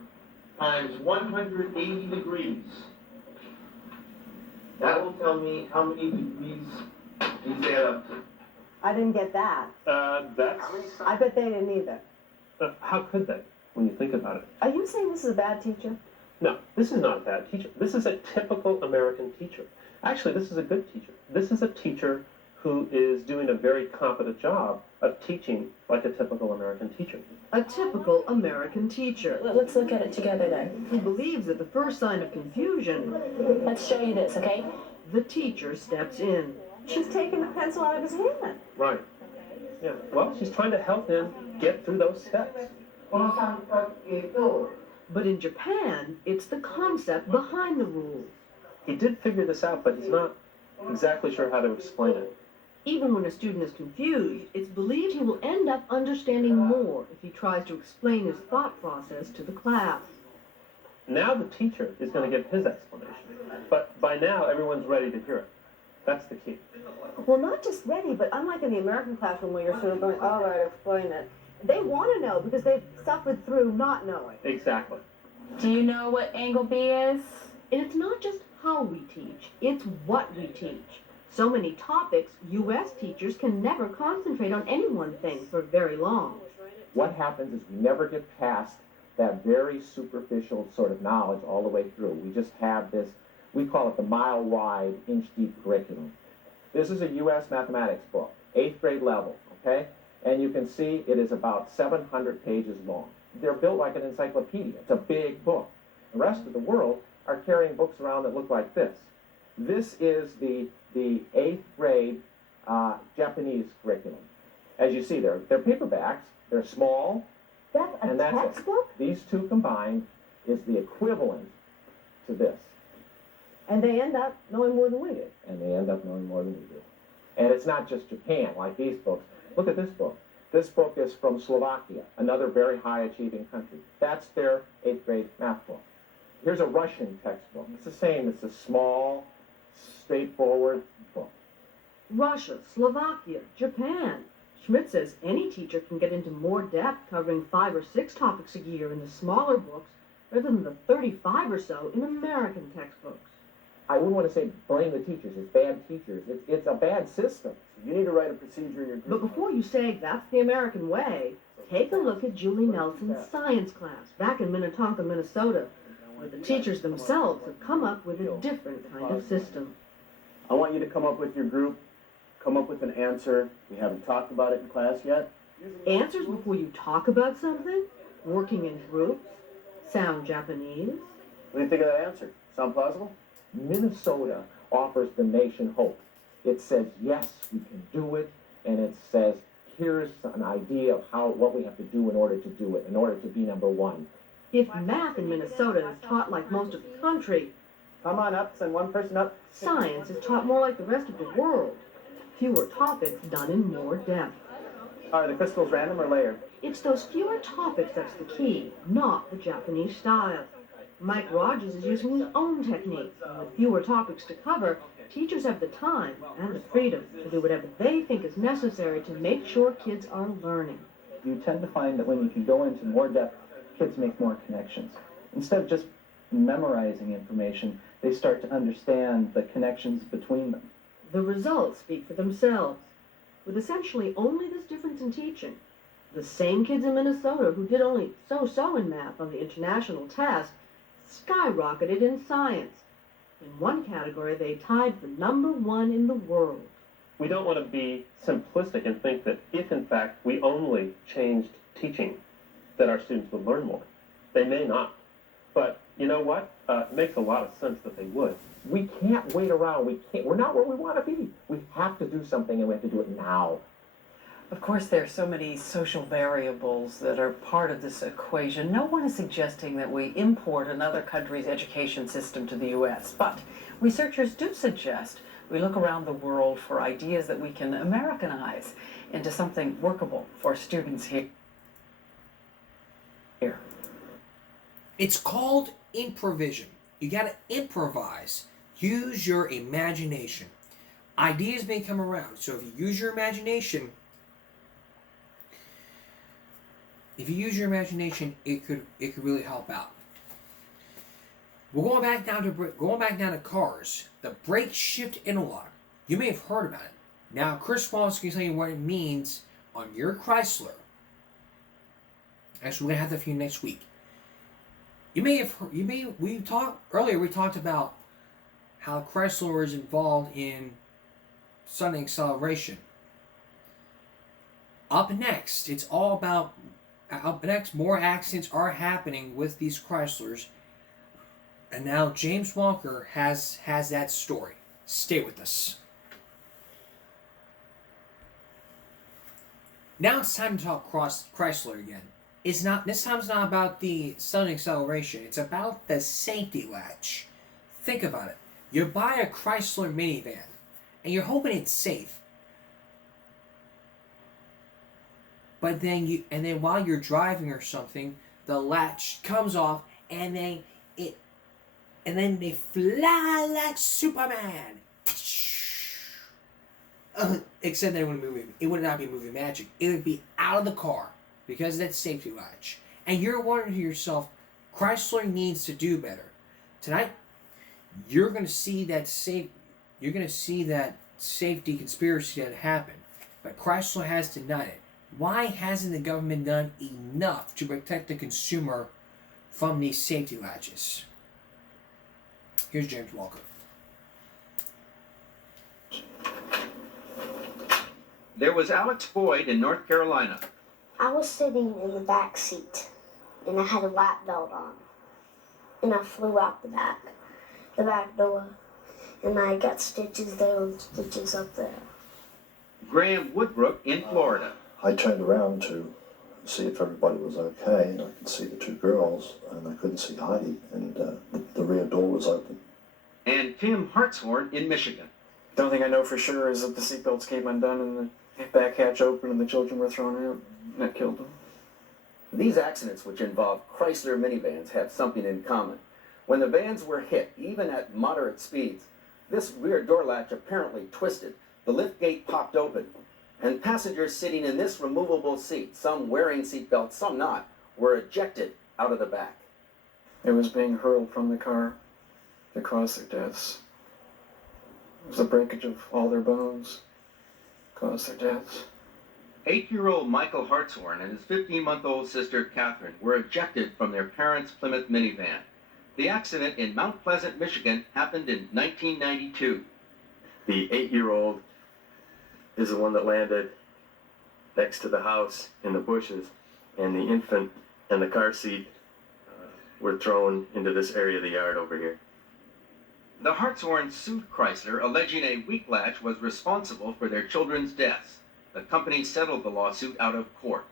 times 180 degrees, that will tell me how many degrees these add up to. I didn't get that. I bet they didn't either. How could they, when you think about it? Are you saying this is a bad teacher? No, this is not a bad teacher. This is a typical American teacher. Actually, this is a good teacher. This is a teacher who is doing a very competent job of teaching like a typical American teacher. A typical American teacher. Let's look at it together then. Who believes that the first sign of confusion... Let's show you this, okay? The teacher steps in. She's taking the pencil out of his hand. Right. Yeah. Well, she's trying to help him get through those steps. But in Japan, it's the concept behind the rules. He did figure this out, but he's not exactly sure how to explain it. Even when a student is confused, it's believed he will end up understanding more if he tries to explain his thought process to the class. Now the teacher is going to give his explanation, but by now everyone's ready to hear it. That's the key. Well, not just ready, but unlike in the American classroom where you're sort of going, all right, explain it. They want to know because they've suffered through not knowing. Exactly. Do you know what angle B is? And it's not just how we teach, it's what we teach. So many topics, U.S. teachers can never concentrate on any one thing for very long. What happens is we never get past that very superficial sort of knowledge all the way through. We just have this, we call it the mile-wide, inch-deep curriculum. This is a U.S. mathematics book, 8th grade level, okay? And you can see it is about 700 pages long. They're built like an encyclopedia. It's a big book. The rest of the world are carrying books around that look like this. This is the 8th grade Japanese curriculum. As you see, they're paperbacks. They're small. That's a textbook? These two combined is the equivalent to this. And they end up knowing more than we do. And they end up knowing more than we do. And it's not just Japan, like these books. Look at this book. This book is from Slovakia, another very high-achieving country. That's their 8th grade math book. Here's a Russian textbook. It's the same. It's a small, straightforward book. Russia, Slovakia, Japan. Schmidt says any teacher can get into more depth covering 5 or 6 topics a year in the smaller books rather than the 35 or so in American textbooks. I wouldn't want to say blame the teachers. It's bad teachers. It's a bad system. You need to write a procedure in your group. But before you say that's the American way, take a look at Julie Nelson's science class back in Minnetonka, Minnesota, where the teachers themselves have come up with a different kind of system. I want you to come up with your group, come up with an answer. We haven't talked about it in class yet. Answers before you talk about something? Working in groups? Sound Japanese? What do you think of that answer? Sound plausible? Minnesota offers the nation hope. It says, yes, we can do it, and it says, here's an idea of what we have to do in order to do it, in order to be number one. If math in Minnesota is taught like most of the country, come on up, send one person up. Science is taught more like the rest of the world. Fewer topics done in more depth. Are the crystals random or layered? It's those fewer topics that's the key, not the Japanese style. Mike Rogers is using his own technique. With fewer topics to cover, teachers have the time and the freedom to do whatever they think is necessary to make sure kids are learning. You tend to find that when you can go into more depth, kids make more connections. Instead of just memorizing information, they start to understand the connections between them. The results speak for themselves, with essentially only this difference in teaching. The same kids in Minnesota who did only so-so in math on the international test skyrocketed in science. In one category, they tied for #1 in the world. We don't want to be simplistic and think that if, in fact, we only changed teaching, that our students would learn more. They may not. But you know what? It makes a lot of sense that they would. We can't wait around. We're not where we want to be. We have to do something, and we have to do it now. Of course, there are so many social variables that are part of this equation. No one is suggesting that we import another country's education system to the U.S., but researchers do suggest we look around the world for ideas that we can Americanize into something workable for students here. It's called improvision. You gotta improvise. Use your imagination. Ideas may come around, so if you use your imagination, it could really help out. We're going back down to cars. The brake shift interlock. You may have heard about it. Now Chris Wallace can tell you what it means on your Chrysler. Actually, we're gonna have that for you next week. We talked about how Chrysler is involved in sudden acceleration. Up next, more accidents are happening with these Chryslers. And now James Walker has that story. Stay with us. Now it's time to talk Chrysler again. is not, this time's not about the sudden acceleration. It's about the safety latch. Think about it. You buy a Chrysler minivan, and you're hoping it's safe. But then while you're driving or something, the latch comes off, and then they fly like Superman. Except that it would not be movie magic. It would be out of the car because of that safety latch. And you're wondering to yourself, Chrysler needs to do better. Tonight, you're going to see that safety conspiracy that happened. But Chrysler has denied it. Why hasn't the government done enough to protect the consumer from these safety latches? Here's James Walker. There was Alex Boyd in North Carolina. I was sitting in the back seat, and I had a lap belt on, and I flew out the back door, and I got stitches there and stitches up there. Graham Woodbrook in Florida. I turned around to see if everybody was okay, and I could see the two girls, and I couldn't see Heidi, and the rear door was open. And Tim Hartshorn in Michigan. The only thing I know for sure is that the seatbelts came undone and the back hatch opened and the children were thrown out, and that killed them. These accidents, which involve Chrysler minivans, have something in common. When the vans were hit, even at moderate speeds, this rear door latch apparently twisted, the lift gate popped open, and passengers sitting in this removable seat, some wearing seatbelts, some not, were ejected out of the back. It was being hurled from the car that caused their deaths. It was the breakage of all their bones caused their deaths. 8-year-old Michael Hartshorn and his 15-month-old sister Catherine were ejected from their parents' Plymouth minivan. The accident in Mount Pleasant, Michigan happened in 1992. The 8-year-old is the one that landed next to the house in the bushes, and the infant and the car seat were thrown into this area of the yard over here. The Hartshorns sued Chrysler, alleging a weak latch was responsible for their children's deaths. The company settled the lawsuit out of court.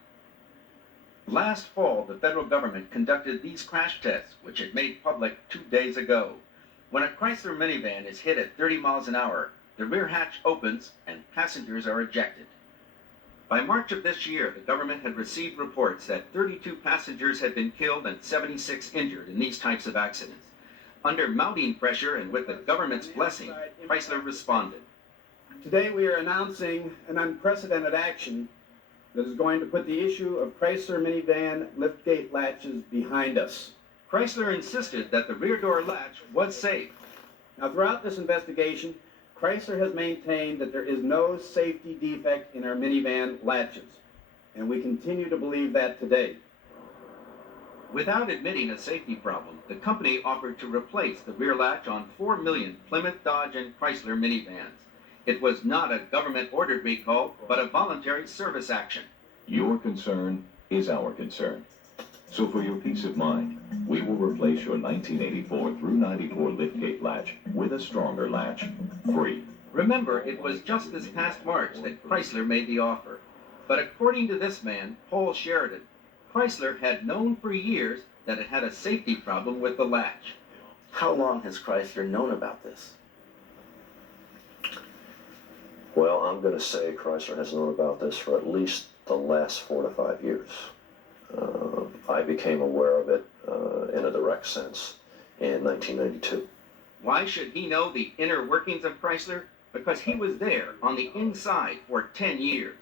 Last fall, the federal government conducted these crash tests, which it made public 2 days ago. When a Chrysler minivan is hit at 30 miles an hour, the rear hatch opens and passengers are ejected. By March of this year, the government had received reports that 32 passengers had been killed and 76 injured in these types of accidents. Under mounting pressure and with the government's blessing, Chrysler responded. Today we are announcing an unprecedented action that is going to put the issue of Chrysler minivan liftgate latches behind us. Chrysler insisted that the rear door latch was safe. Now, throughout this investigation, Chrysler has maintained that there is no safety defect in our minivan latches, and we continue to believe that today. Without admitting a safety problem, the company offered to replace the rear latch on 4 million Plymouth, Dodge, and Chrysler minivans. It was not a government-ordered recall, but a voluntary service action. Your concern is our concern. So for your peace of mind, we will replace your 1984 through 94 liftgate latch with a stronger latch, free. Remember, it was just this past March that Chrysler made the offer. But according to this man, Paul Sheridan, Chrysler had known for years that it had a safety problem with the latch. How long has Chrysler known about this? Well, I'm going to say Chrysler has known about this for at least the last 4 to 5 years. I became aware of it in a direct sense in 1992. Why should he know the inner workings of Chrysler? Because he was there on the inside for 10 years.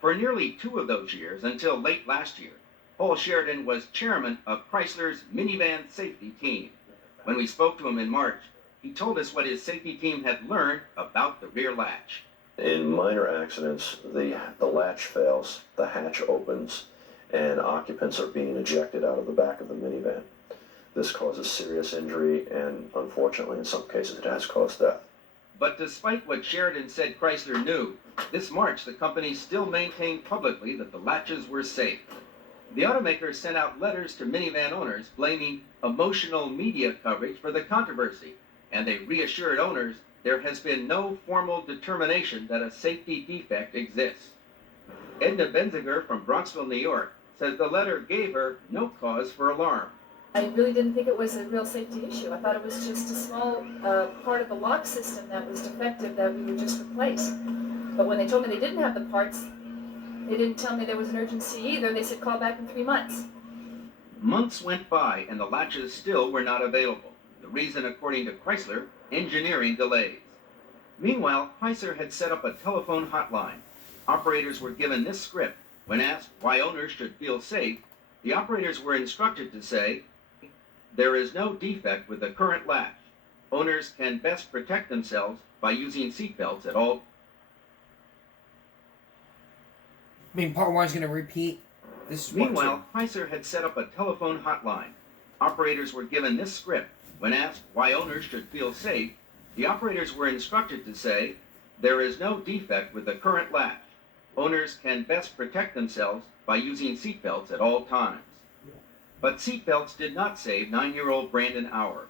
For nearly 2 of those years, until late last year, Paul Sheridan was chairman of Chrysler's minivan safety team. When we spoke to him in March, he told us what his safety team had learned about the rear latch. In minor accidents, the latch fails, the hatch opens, and occupants are being ejected out of the back of the minivan. This causes serious injury, and unfortunately, in some cases, it has caused death. But despite what Sheridan said Chrysler knew, this March the company still maintained publicly that the latches were safe. The automaker sent out letters to minivan owners blaming emotional media coverage for the controversy, and they reassured owners there has been no formal determination that a safety defect exists. Edna Benziger from Bronxville, New York, says the letter gave her no cause for alarm. I really didn't think it was a real safety issue. I thought it was just a small part of the lock system that was defective that we would just replace. But when they told me they didn't have the parts, they didn't tell me there was an urgency either. They said call back in 3 months. Months went by and the latches still were not available. The reason, according to Chrysler, engineering delays. Meanwhile, Chrysler had set up a telephone hotline. Operators were given this script. When asked why owners should feel safe, the operators were instructed to say, "There is no defect with the current latch. Owners can best protect themselves by using seatbelts at all." I mean, part one is going to repeat. This is Meanwhile, Chrysler had set up a telephone hotline. Operators were given this script. When asked why owners should feel safe, the operators were instructed to say, "There is no defect with the current latch. Owners can best protect themselves by using seatbelts at all times." But seatbelts did not save 9-year-old Brandon Auer.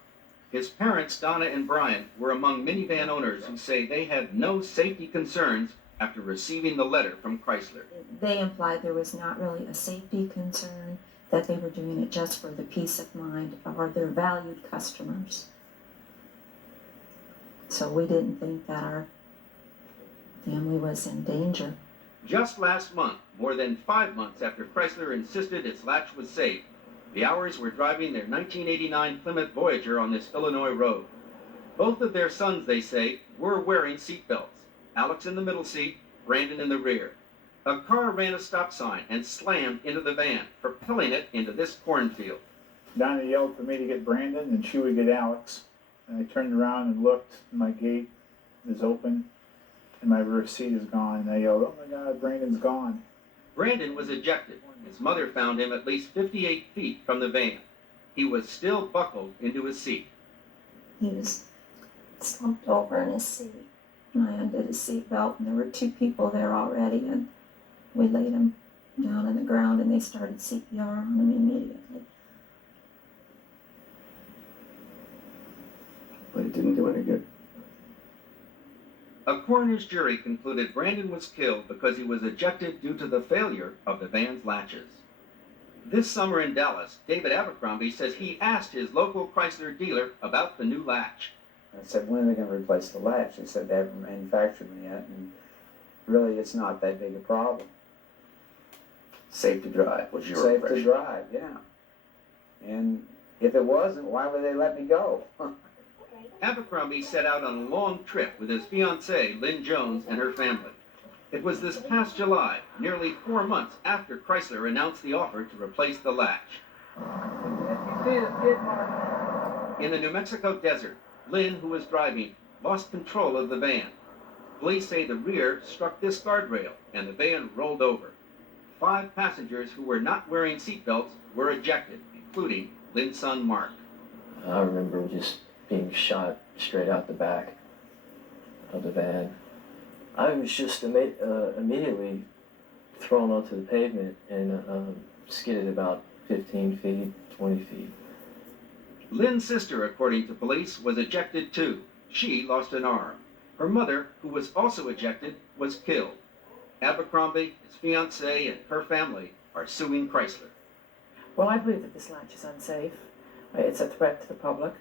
His parents, Donna and Brian, were among minivan owners who say they had no safety concerns after receiving the letter from Chrysler. They implied there was not really a safety concern, that they were doing it just for the peace of mind of their valued customers. So we didn't think that our family was in danger. Just last month, more than 5 months after Chrysler insisted its latch was safe, the Auers were driving their 1989 Plymouth Voyager on this Illinois road. Both of their sons, they say, were wearing seatbelts. Alex in the middle seat, Brandon in the rear. A car ran a stop sign and slammed into the van, propelling it into this cornfield. Donna yelled for me to get Brandon, and she would get Alex. And I turned around and looked, and my gate is open, and my rear seat is gone. And I yelled, "Oh my God, Brandon's gone." Brandon was ejected. His mother found him at least 58 feet from the van. He was still buckled into his seat. He was slumped over in his seat. And I undid his seatbelt, and there were 2 people there already, and we laid him down on the ground, and they started CPR on him immediately. But it didn't do any good. A coroner's jury concluded Brandon was killed because he was ejected due to the failure of the van's latches. This summer in Dallas, David Abercrombie says he asked his local Chrysler dealer about the new latch. I said, "When are they going to replace the latch?" They said they haven't manufactured them yet, and really it's not that big a problem. Safe to drive was your Safe impression. to drive, yeah. And if it wasn't, why would they let me go? Abercrombie set out on a long trip with his fiancée, Lynn Jones, and her family. It was this past July, nearly 4 months after Chrysler announced the offer to replace the latch. In the New Mexico desert, Lynn, who was driving, lost control of the van. Police say the rear struck this guardrail and the van rolled over. 5 passengers who were not wearing seatbelts were ejected, including Lynn's son, Mark. I remember just being shot straight out the back of the van. I was just immediately thrown onto the pavement and skidded about 15 feet, 20 feet. Lynn's sister, according to police, was ejected too. She lost an arm. Her mother, who was also ejected, was killed. Abercrombie, his fiancée, and her family are suing Chrysler. Well, I believe that this latch is unsafe. It's a threat to the public.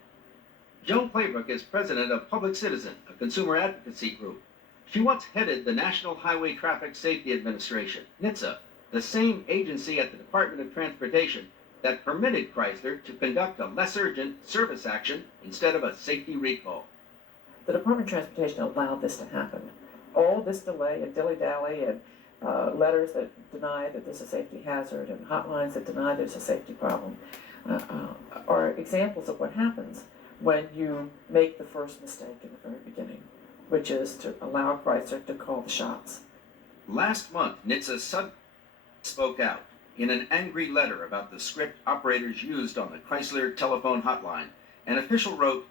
Joan Claybrook is president of Public Citizen, a consumer advocacy group. She once headed the National Highway Traffic Safety Administration, NHTSA, the same agency at the Department of Transportation that permitted Chrysler to conduct a less urgent service action instead of a safety recall. The Department of Transportation allowed this to happen. All this delay and dilly-dally and letters that deny that there's a safety hazard and hotlines that deny there's a safety problem are examples of what happens when you make the first mistake in the very beginning, which is to allow Chrysler to call the shots. Last month, NHTSA suddenly spoke out in an angry letter about the script operators used on the Chrysler telephone hotline. An official wrote,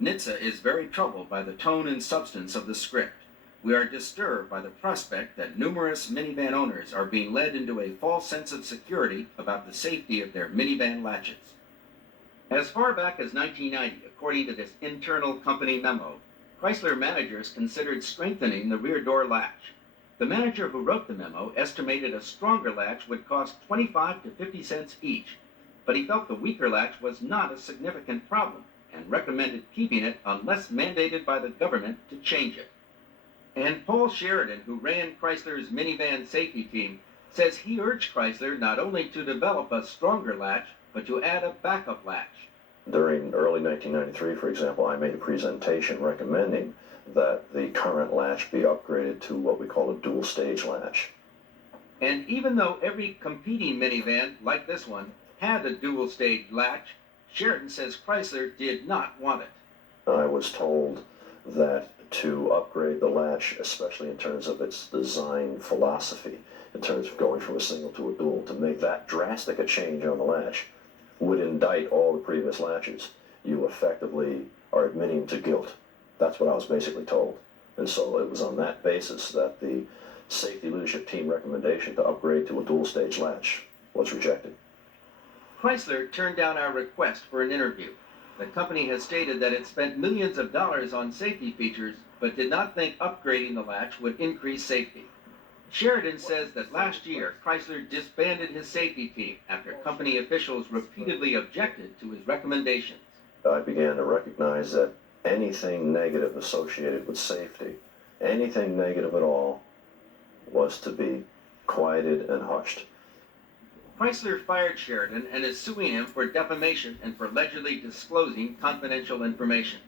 "NHTSA is very troubled by the tone and substance of the script. We are disturbed by the prospect that numerous minivan owners are being led into a false sense of security about the safety of their minivan latches." As far back as 1990, according to this internal company memo, Chrysler managers considered strengthening the rear door latch. The manager who wrote the memo estimated a stronger latch would cost 25 to 50 cents each, but he felt the weaker latch was not a significant problem and recommended keeping it unless mandated by the government to change it. And Paul Sheridan, who ran Chrysler's minivan safety team, says he urged Chrysler not only to develop a stronger latch, but to add a backup latch. During early 1993, for example, I made a presentation recommending that the current latch be upgraded to what we call a dual-stage latch. And even though every competing minivan, like this one, had a dual-stage latch, Sheridan says Chrysler did not want it. I was told that to upgrade the latch, especially in terms of its design philosophy, in terms of going from a single to a dual, to make that drastic a change on the latch, would indict all the previous latches. You effectively are admitting to guilt. That's what I was basically told. And so it was on that basis that the safety leadership team recommendation to upgrade to a dual-stage latch was rejected. Chrysler turned down our request for an interview. The company has stated that it spent millions of dollars on safety features, but did not think upgrading the latch would increase safety. Sheridan says that last year, Chrysler disbanded his safety team after company officials repeatedly objected to his recommendations. I began to recognize that anything negative associated with safety, anything negative at all, was to be quieted and hushed. Chrysler fired Sheridan and is suing him for defamation and for allegedly disclosing confidential information.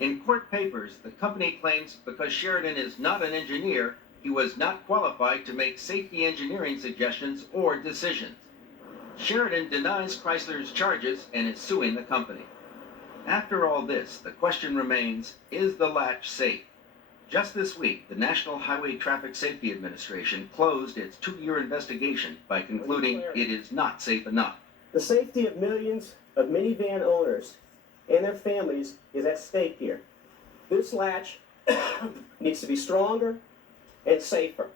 In court papers, the company claims because Sheridan is not an engineer, he was not qualified to make safety engineering suggestions or decisions. Sheridan denies Chrysler's charges and is suing the company. After all this, the question remains, is the latch safe? Just this week, the National Highway Traffic Safety Administration closed its 2-year investigation by concluding it is not safe enough. The safety of millions of minivan owners and their families is at stake here. This latch needs to be stronger and safer.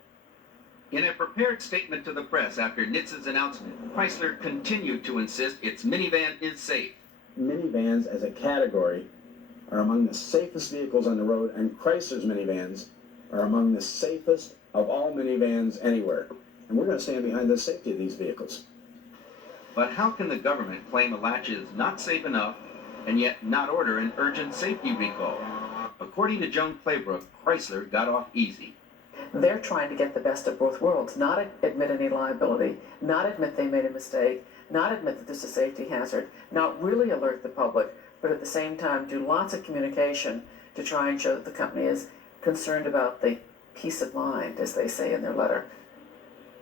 In a prepared statement to the press after NHTSA's announcement, Chrysler continued to insist its minivan is safe. Minivans as a category are among the safest vehicles on the road, and Chrysler's minivans are among the safest of all minivans anywhere. And we're going to stand behind the safety of these vehicles. But how can the government claim a latch is not safe enough and yet not order an urgent safety recall? According to Joan Claybrook, Chrysler got off easy. They're trying to get the best of both worlds, not admit any liability, not admit they made a mistake, not admit that this is a safety hazard, not really alert the public, but at the same time do lots of communication to try and show that the company is concerned about the peace of mind, as they say in their letter.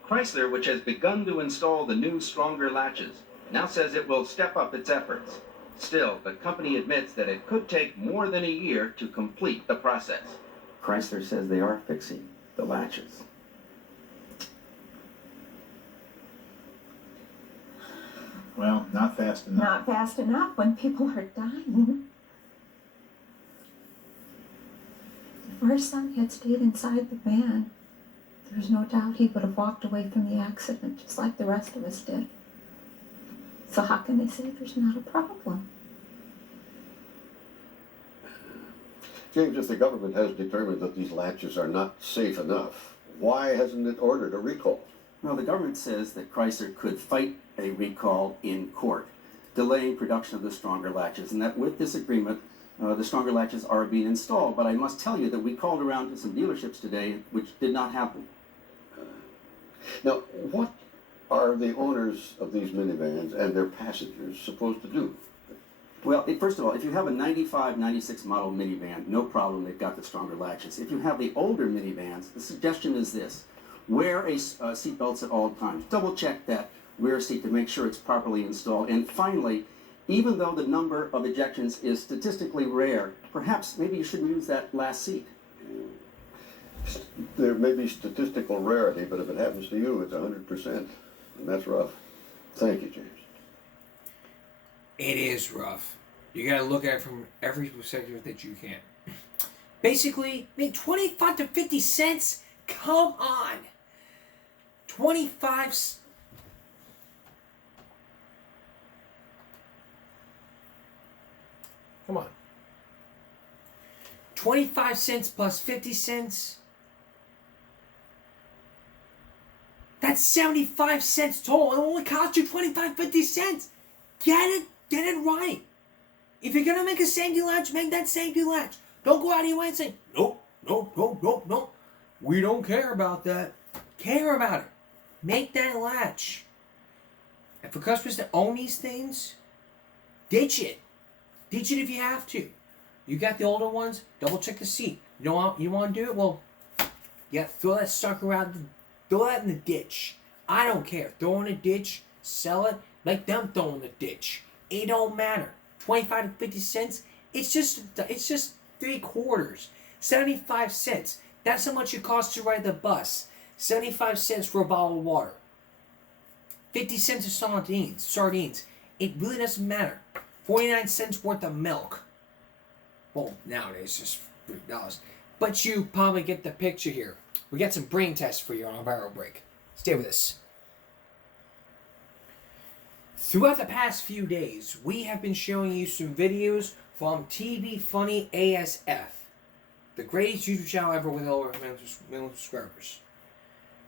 Chrysler, which has begun to install the new, stronger latches, now says it will step up its efforts. Still, the company admits that it could take more than a year to complete the process. Chrysler says they are fixing the latches. Well, not fast enough. Not fast enough when people are dying. If our son had stayed inside the van, there's no doubt he would have walked away from the accident just like the rest of us did. So how can they say there's not a problem? James, if the government has determined that these latches are not safe enough, why hasn't it ordered a recall? Well, the government says that Chrysler could fight a recall in court, delaying production of the stronger latches, and that with this agreement, the stronger latches are being installed. But I must tell you that we called around to some dealerships today, which did not happen. Now, what are the owners of these minivans and their passengers supposed to do? Well, first of all, if you have a 95, 96 model minivan, no problem, they've got the stronger latches. If you have the older minivans, the suggestion is this: wear a seatbelts at all times. Double check that rear seat to make sure it's properly installed. And finally, even though the number of ejections is statistically rare, perhaps maybe you shouldn't use that last seat. There may be statistical rarity, but if it happens to you, it's 100%, and that's rough. Thank you, James. It is rough. You gotta look at it from every perspective that you can. Basically, make 25 to 50 cents? Come on! 25 Come on. 25 cents plus 50 cents? That's 75 cents total. It only costs you 25, 50 cents. Get it right. If you're gonna make a safety latch, make that safety latch. Don't go out of your way and say, nope. We don't care about that. Care about it. Make that latch. And for customers that own these things, ditch it. Ditch it if you have to. You got the older ones, double check the seat. You want to do it? Well, yeah, throw that sucker out. Throw that in the ditch. I don't care. Throw in a ditch, sell it, make them throw in the ditch. It don't matter. 25 to 50 cents. It's just 3/4. 75 cents. That's how much it costs to ride the bus. 75 cents for a bottle of water. 50 cents of sardines. It really doesn't matter. 49 cents worth of milk. Well, nowadays it's just $3. But you probably get the picture here. We got some brain tests for you on our viral break. Stay with us. Throughout the past few days, we have been showing you some videos from TV Funny ASF, the greatest YouTube channel ever with over 1 million subscribers.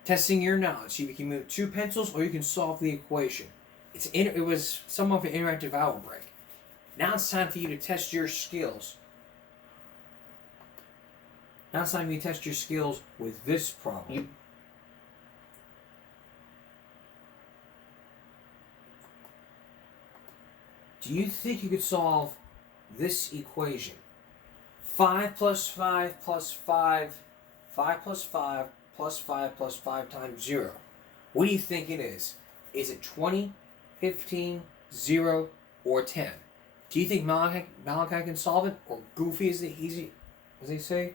Testing your knowledge. See if you can move 2 pencils or you can solve the equation. It was somewhat of an interactive viral break. Now it's time for you to test your skills. Now it's time for you to test your skills with this problem. Do you think you could solve this equation? 5 plus 5 plus 5, 5 plus 5 plus 5 plus 5 times 0. What do you think it is? Is it 20, 15, 0, or 10? Do you think Malachi can solve it? Or Goofy is the easy, as they say?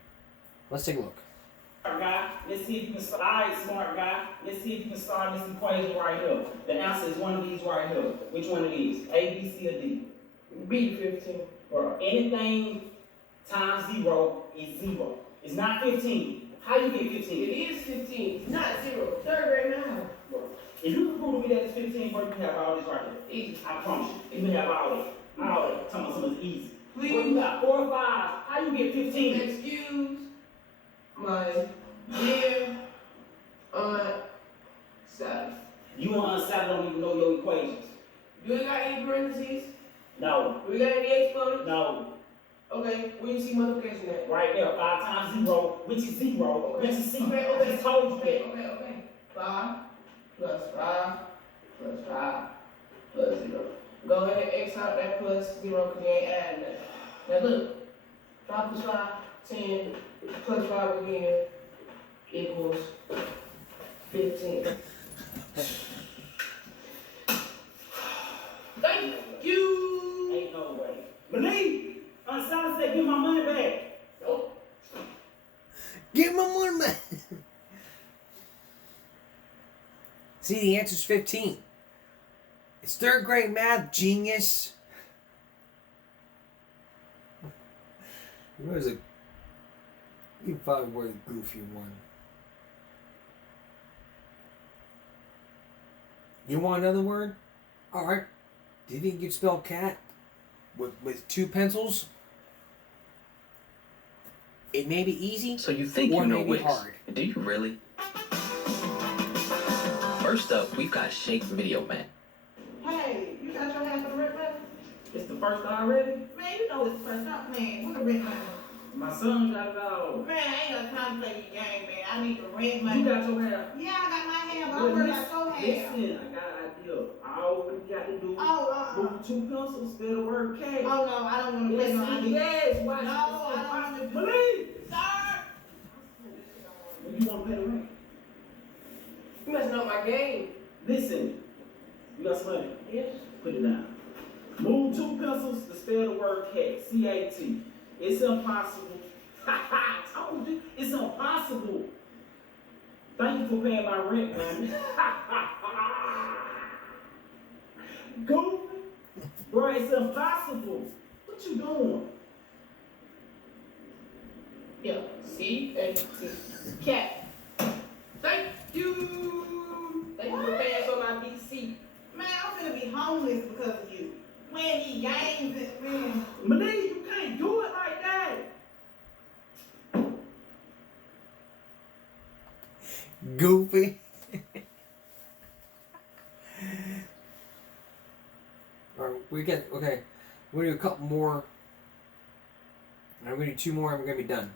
Let's take a look. Smart guy, let's see if you can solve. Alright, smart guy, let's see if you can solve this equation right here. The answer is one of these right here. Which one of these? A, B, C, or D? B, 15. Or anything times 0 is 0. It's not 15. How you get 15? It is 15. It's not 0. Third grade math. If you can prove to me that it's 15, bro, you can have all this right here. Easy. I promise you. You can have all that. All that. Tell me something easy. Please. What you got? 4 or 5. How you get 15? Excuse my dear Aunt Sally. You and Aunt Sally don't even know your equations. Do we got any parentheses? No. Do we got any exponents? No. Okay, where you see multiplication at? Right there, 5 times 0, which is 0, okay. Which is C. Okay. I just told you that. Okay. 5 plus 5 plus 5 plus 0. Go ahead, X out that plus 0 because you ain't adding that. Now look, 5 plus 5, 10, plus 5 again equals 15. Thank you. Ain't no way. Believe. Aunt Sally said, give my money back. Nope. Give my money back. See, the answer's 15. It's 3rd grade math, genius. Where's it? You can probably wear the Goofy one. You want another word? Alright. Do you think you could spell cat with 2 pencils? It may be easy. So you think or you know Wix. hard. Do you really? First up, we've got Shake Video Man. Hey, you got your hand for the rent money? It's the first already? Man, you know it's the first up, man. What the rent money? My son got it all. Man, I ain't got time to play your game, man. I need the rent money. You got your hair? Yeah, I got my hair, but I work out so hair. Listen, I got an idea. All you got to do is move 2 pencils, spell the word K. Oh, no, I don't want to play no idea. Yes, why? No, I don't want to believe. Sir! You want to pay the rent? You messing up my game. Listen, you got some money? Yes. Put it down. Move 2 pencils to spell the word cat. C-A-T. It's impossible. I told you, it's impossible. Thank you for paying my rent, man. Go. Bro, it's impossible. What you doing? Yeah, C-A-T. Cat. Thank you. Thank you for paying for my BC. Man, I'm gonna be homeless because of you. Man, these games, man. Malik, you can't do it like that. Goofy. We get okay. We're gonna do a couple more. And we're gonna do 2 more, and we're gonna be done.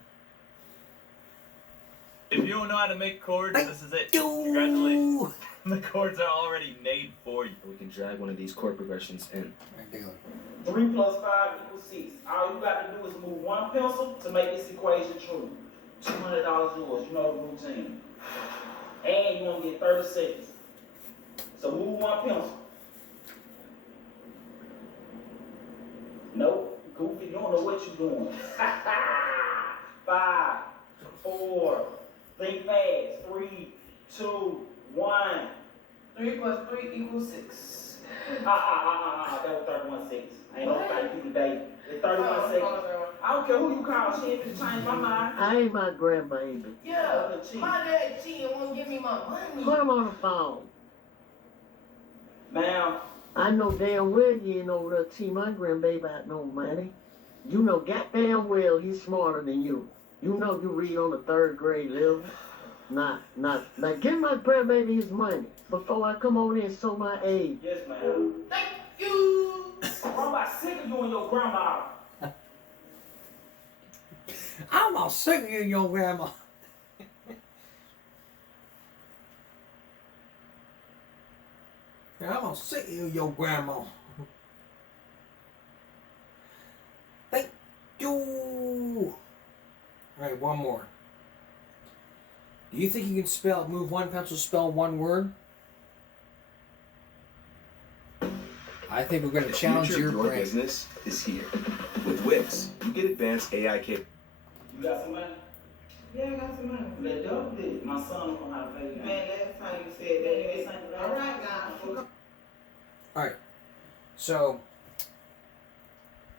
If you don't know how to make chords, this is it. Congratulations. The chords are already made for you. We can drag one of these chord progressions in. 3 plus 5 equals 6. All you got to do is move one pencil to make this equation true. $200 yours. You know the routine. And you're going to get 30 seconds. So move one pencil. Nope. Goofy, you don't know what you're doing. 5, 4, think fast. 3, 2, 1. 3 plus 3 equals 6. That was 31 seconds. I ain't gonna fight you today. It's 31 seconds. I don't care who you call. She ain't gonna change my mind. I ain't my grandbaby. Yeah, my dad cheating won't give me my money. Put him on the phone. Ma'am. I know damn well you ain't over there cheating my grandbaby out no money. You know goddamn well he's smarter than you. You know you read on the 3rd grade level. Now give my grandbaby his money before I come over there and show my age. Yes, ma'am. Thank you. I'm about sick of you and your grandma. I'm all sick of you and your grandma. I'm all sick of you and your grandma. Thank you. Alright, one more. Do you think you can move one pencil, spell one word? I think we're going to challenge your brain. Business is here. With Wix, you get advanced AI capabilities. You got some money? Yeah, I got some money. Let Doug do it. My son don't know how to play the game. Man, last time you said that. All right, guys. Alright. So,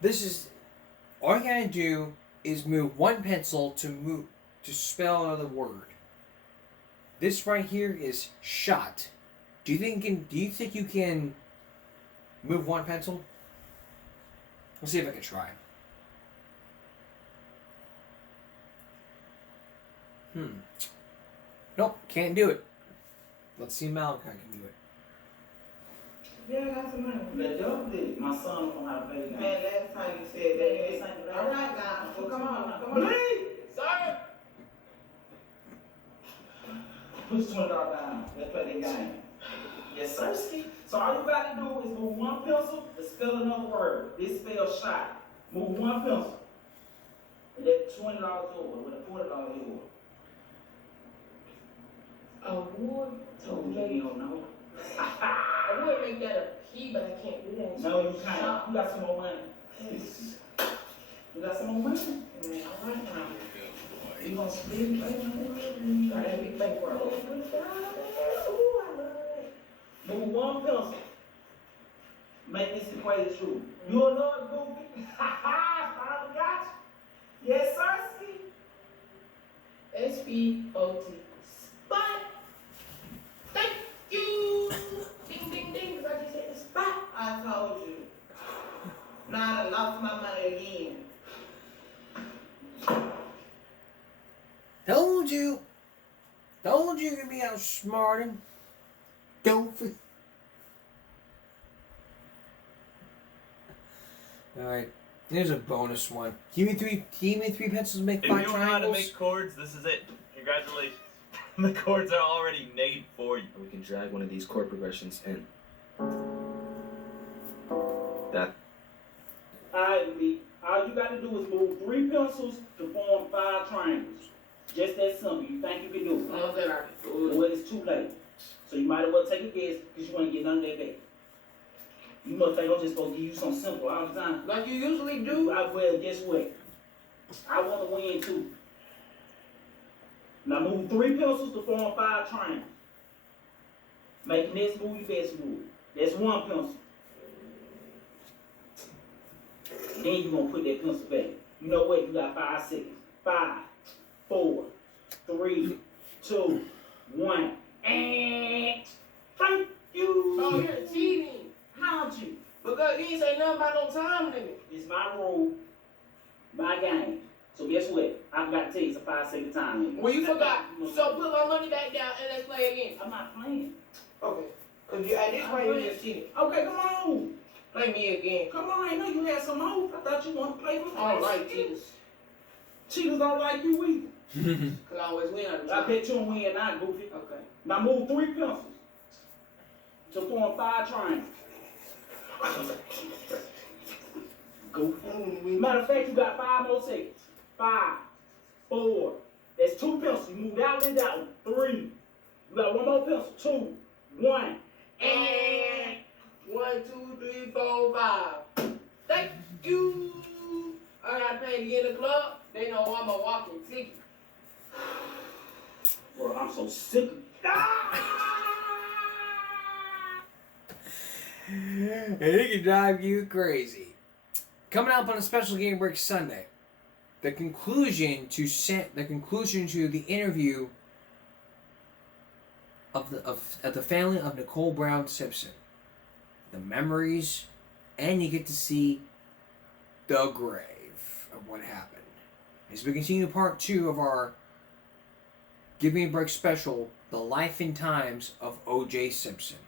this is... All you gotta do is move one pencil to spell another word. This right here is shot. Do you think you can move one pencil? Let's see if I can try. Nope, can't do it. Let's see if Malachi can do it. Yeah, I got some money. Let Doug do it. My son don't know how to play the game. Man, last time you said that. All right, guys. Well, come on. Sorry. Put $20 down. Let's play the game. Yes, sir. So all you got to do is move one pencil to spell another word. This spells shot. Move one pencil. And that's $20 yours with a $40 yours. Award? Told you you don't know. I would make that a P, but I can't do that. No, you can't. You got some more money. You got some more money? Man, all right now. You gonna split it? Got that big bankroll. Ooh, I love it. Move one pencil. Make this equation true. You don't know it, Goofy? Finally got you. Yes, sir, Steve. S-P-O-T. Spot. Thank you. Ding, ding, ding, because I just hit the spot. I told you. Now I lost my money again. Told you you could be outsmarted. Goofy. Alright, here's a bonus one. Give me three pencils to make If 5 you don't know how to triangles. make chords, this is it. Congratulations. The chords are already made for you. We can drag one of these chord progressions in. Alright, B. All you got to do is move 3 pencils to form 5 triangles. Just that simple. You think you can do it? Oh, then I can do it. Well, it's too late. So you might as well take a guess because you want to get none of that back. You must think I'm just supposed to give you something simple all the time. Like you usually do? Well, guess what? I want to win too. Now move 3 pencils to form 5 triangles. Make the next move your best move. That's 1 pencil. Then you're going to put that pencil back. You know what? You got 5 seconds. 5, 4, 3, 2, 1. And thank you. Oh, you're cheating. How'd you? Because you ain't say nothing about no time limit. It's my rule, my game. So guess what? I forgot to tell you it's a 5-second time limit. Well, you forgot. So put my money back down and let's play again. I'm not playing. Okay. Because at this point, you're just cheating. Okay, come on. Play me again. Come on, I know you had some more. I thought you wanted to play with me. I don't like cheaters. Cheaters don't like you either. Cause I always win on the I time. bet you don't win now, Goofy. Okay. Now move 3 pencils to form 5 triangles. Goofy. Matter of fact, you got 5 more seconds. 5, 4. That's 2 pencils. You move that one and that one. 3. You got 1 more pencil. 2, 1. And 1, 2, 3, 4, 5. Thank you. I gotta pay to get in the club. They know I'm a walking ticket. Bro, I'm so sick of And it can drive you crazy. Coming up on a special Game Break Sunday, the conclusion to the interview of the family of Nicole Brown Simpson, the memories, and you get to see the grave of what happened. As we continue part 2 of our Give Me a Break special, The Life and Times of O.J. Simpson.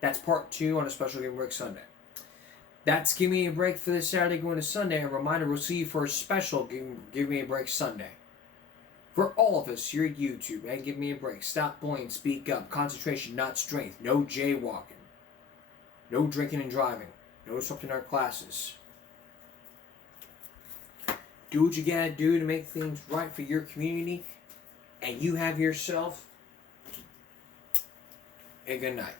That's part 2 on a special Give Me a Break Sunday. That's Give Me a Break for this Saturday going to Sunday. A reminder, we'll see you for a special Give Me a Break Sunday. For all of us here at YouTube, and Give Me a Break. Stop bullying, speak up. Concentration, not strength. No jaywalking. No drinking and driving. No disrupting our classes. Do what you gotta do to make things right for your community. And you have yourself a good night.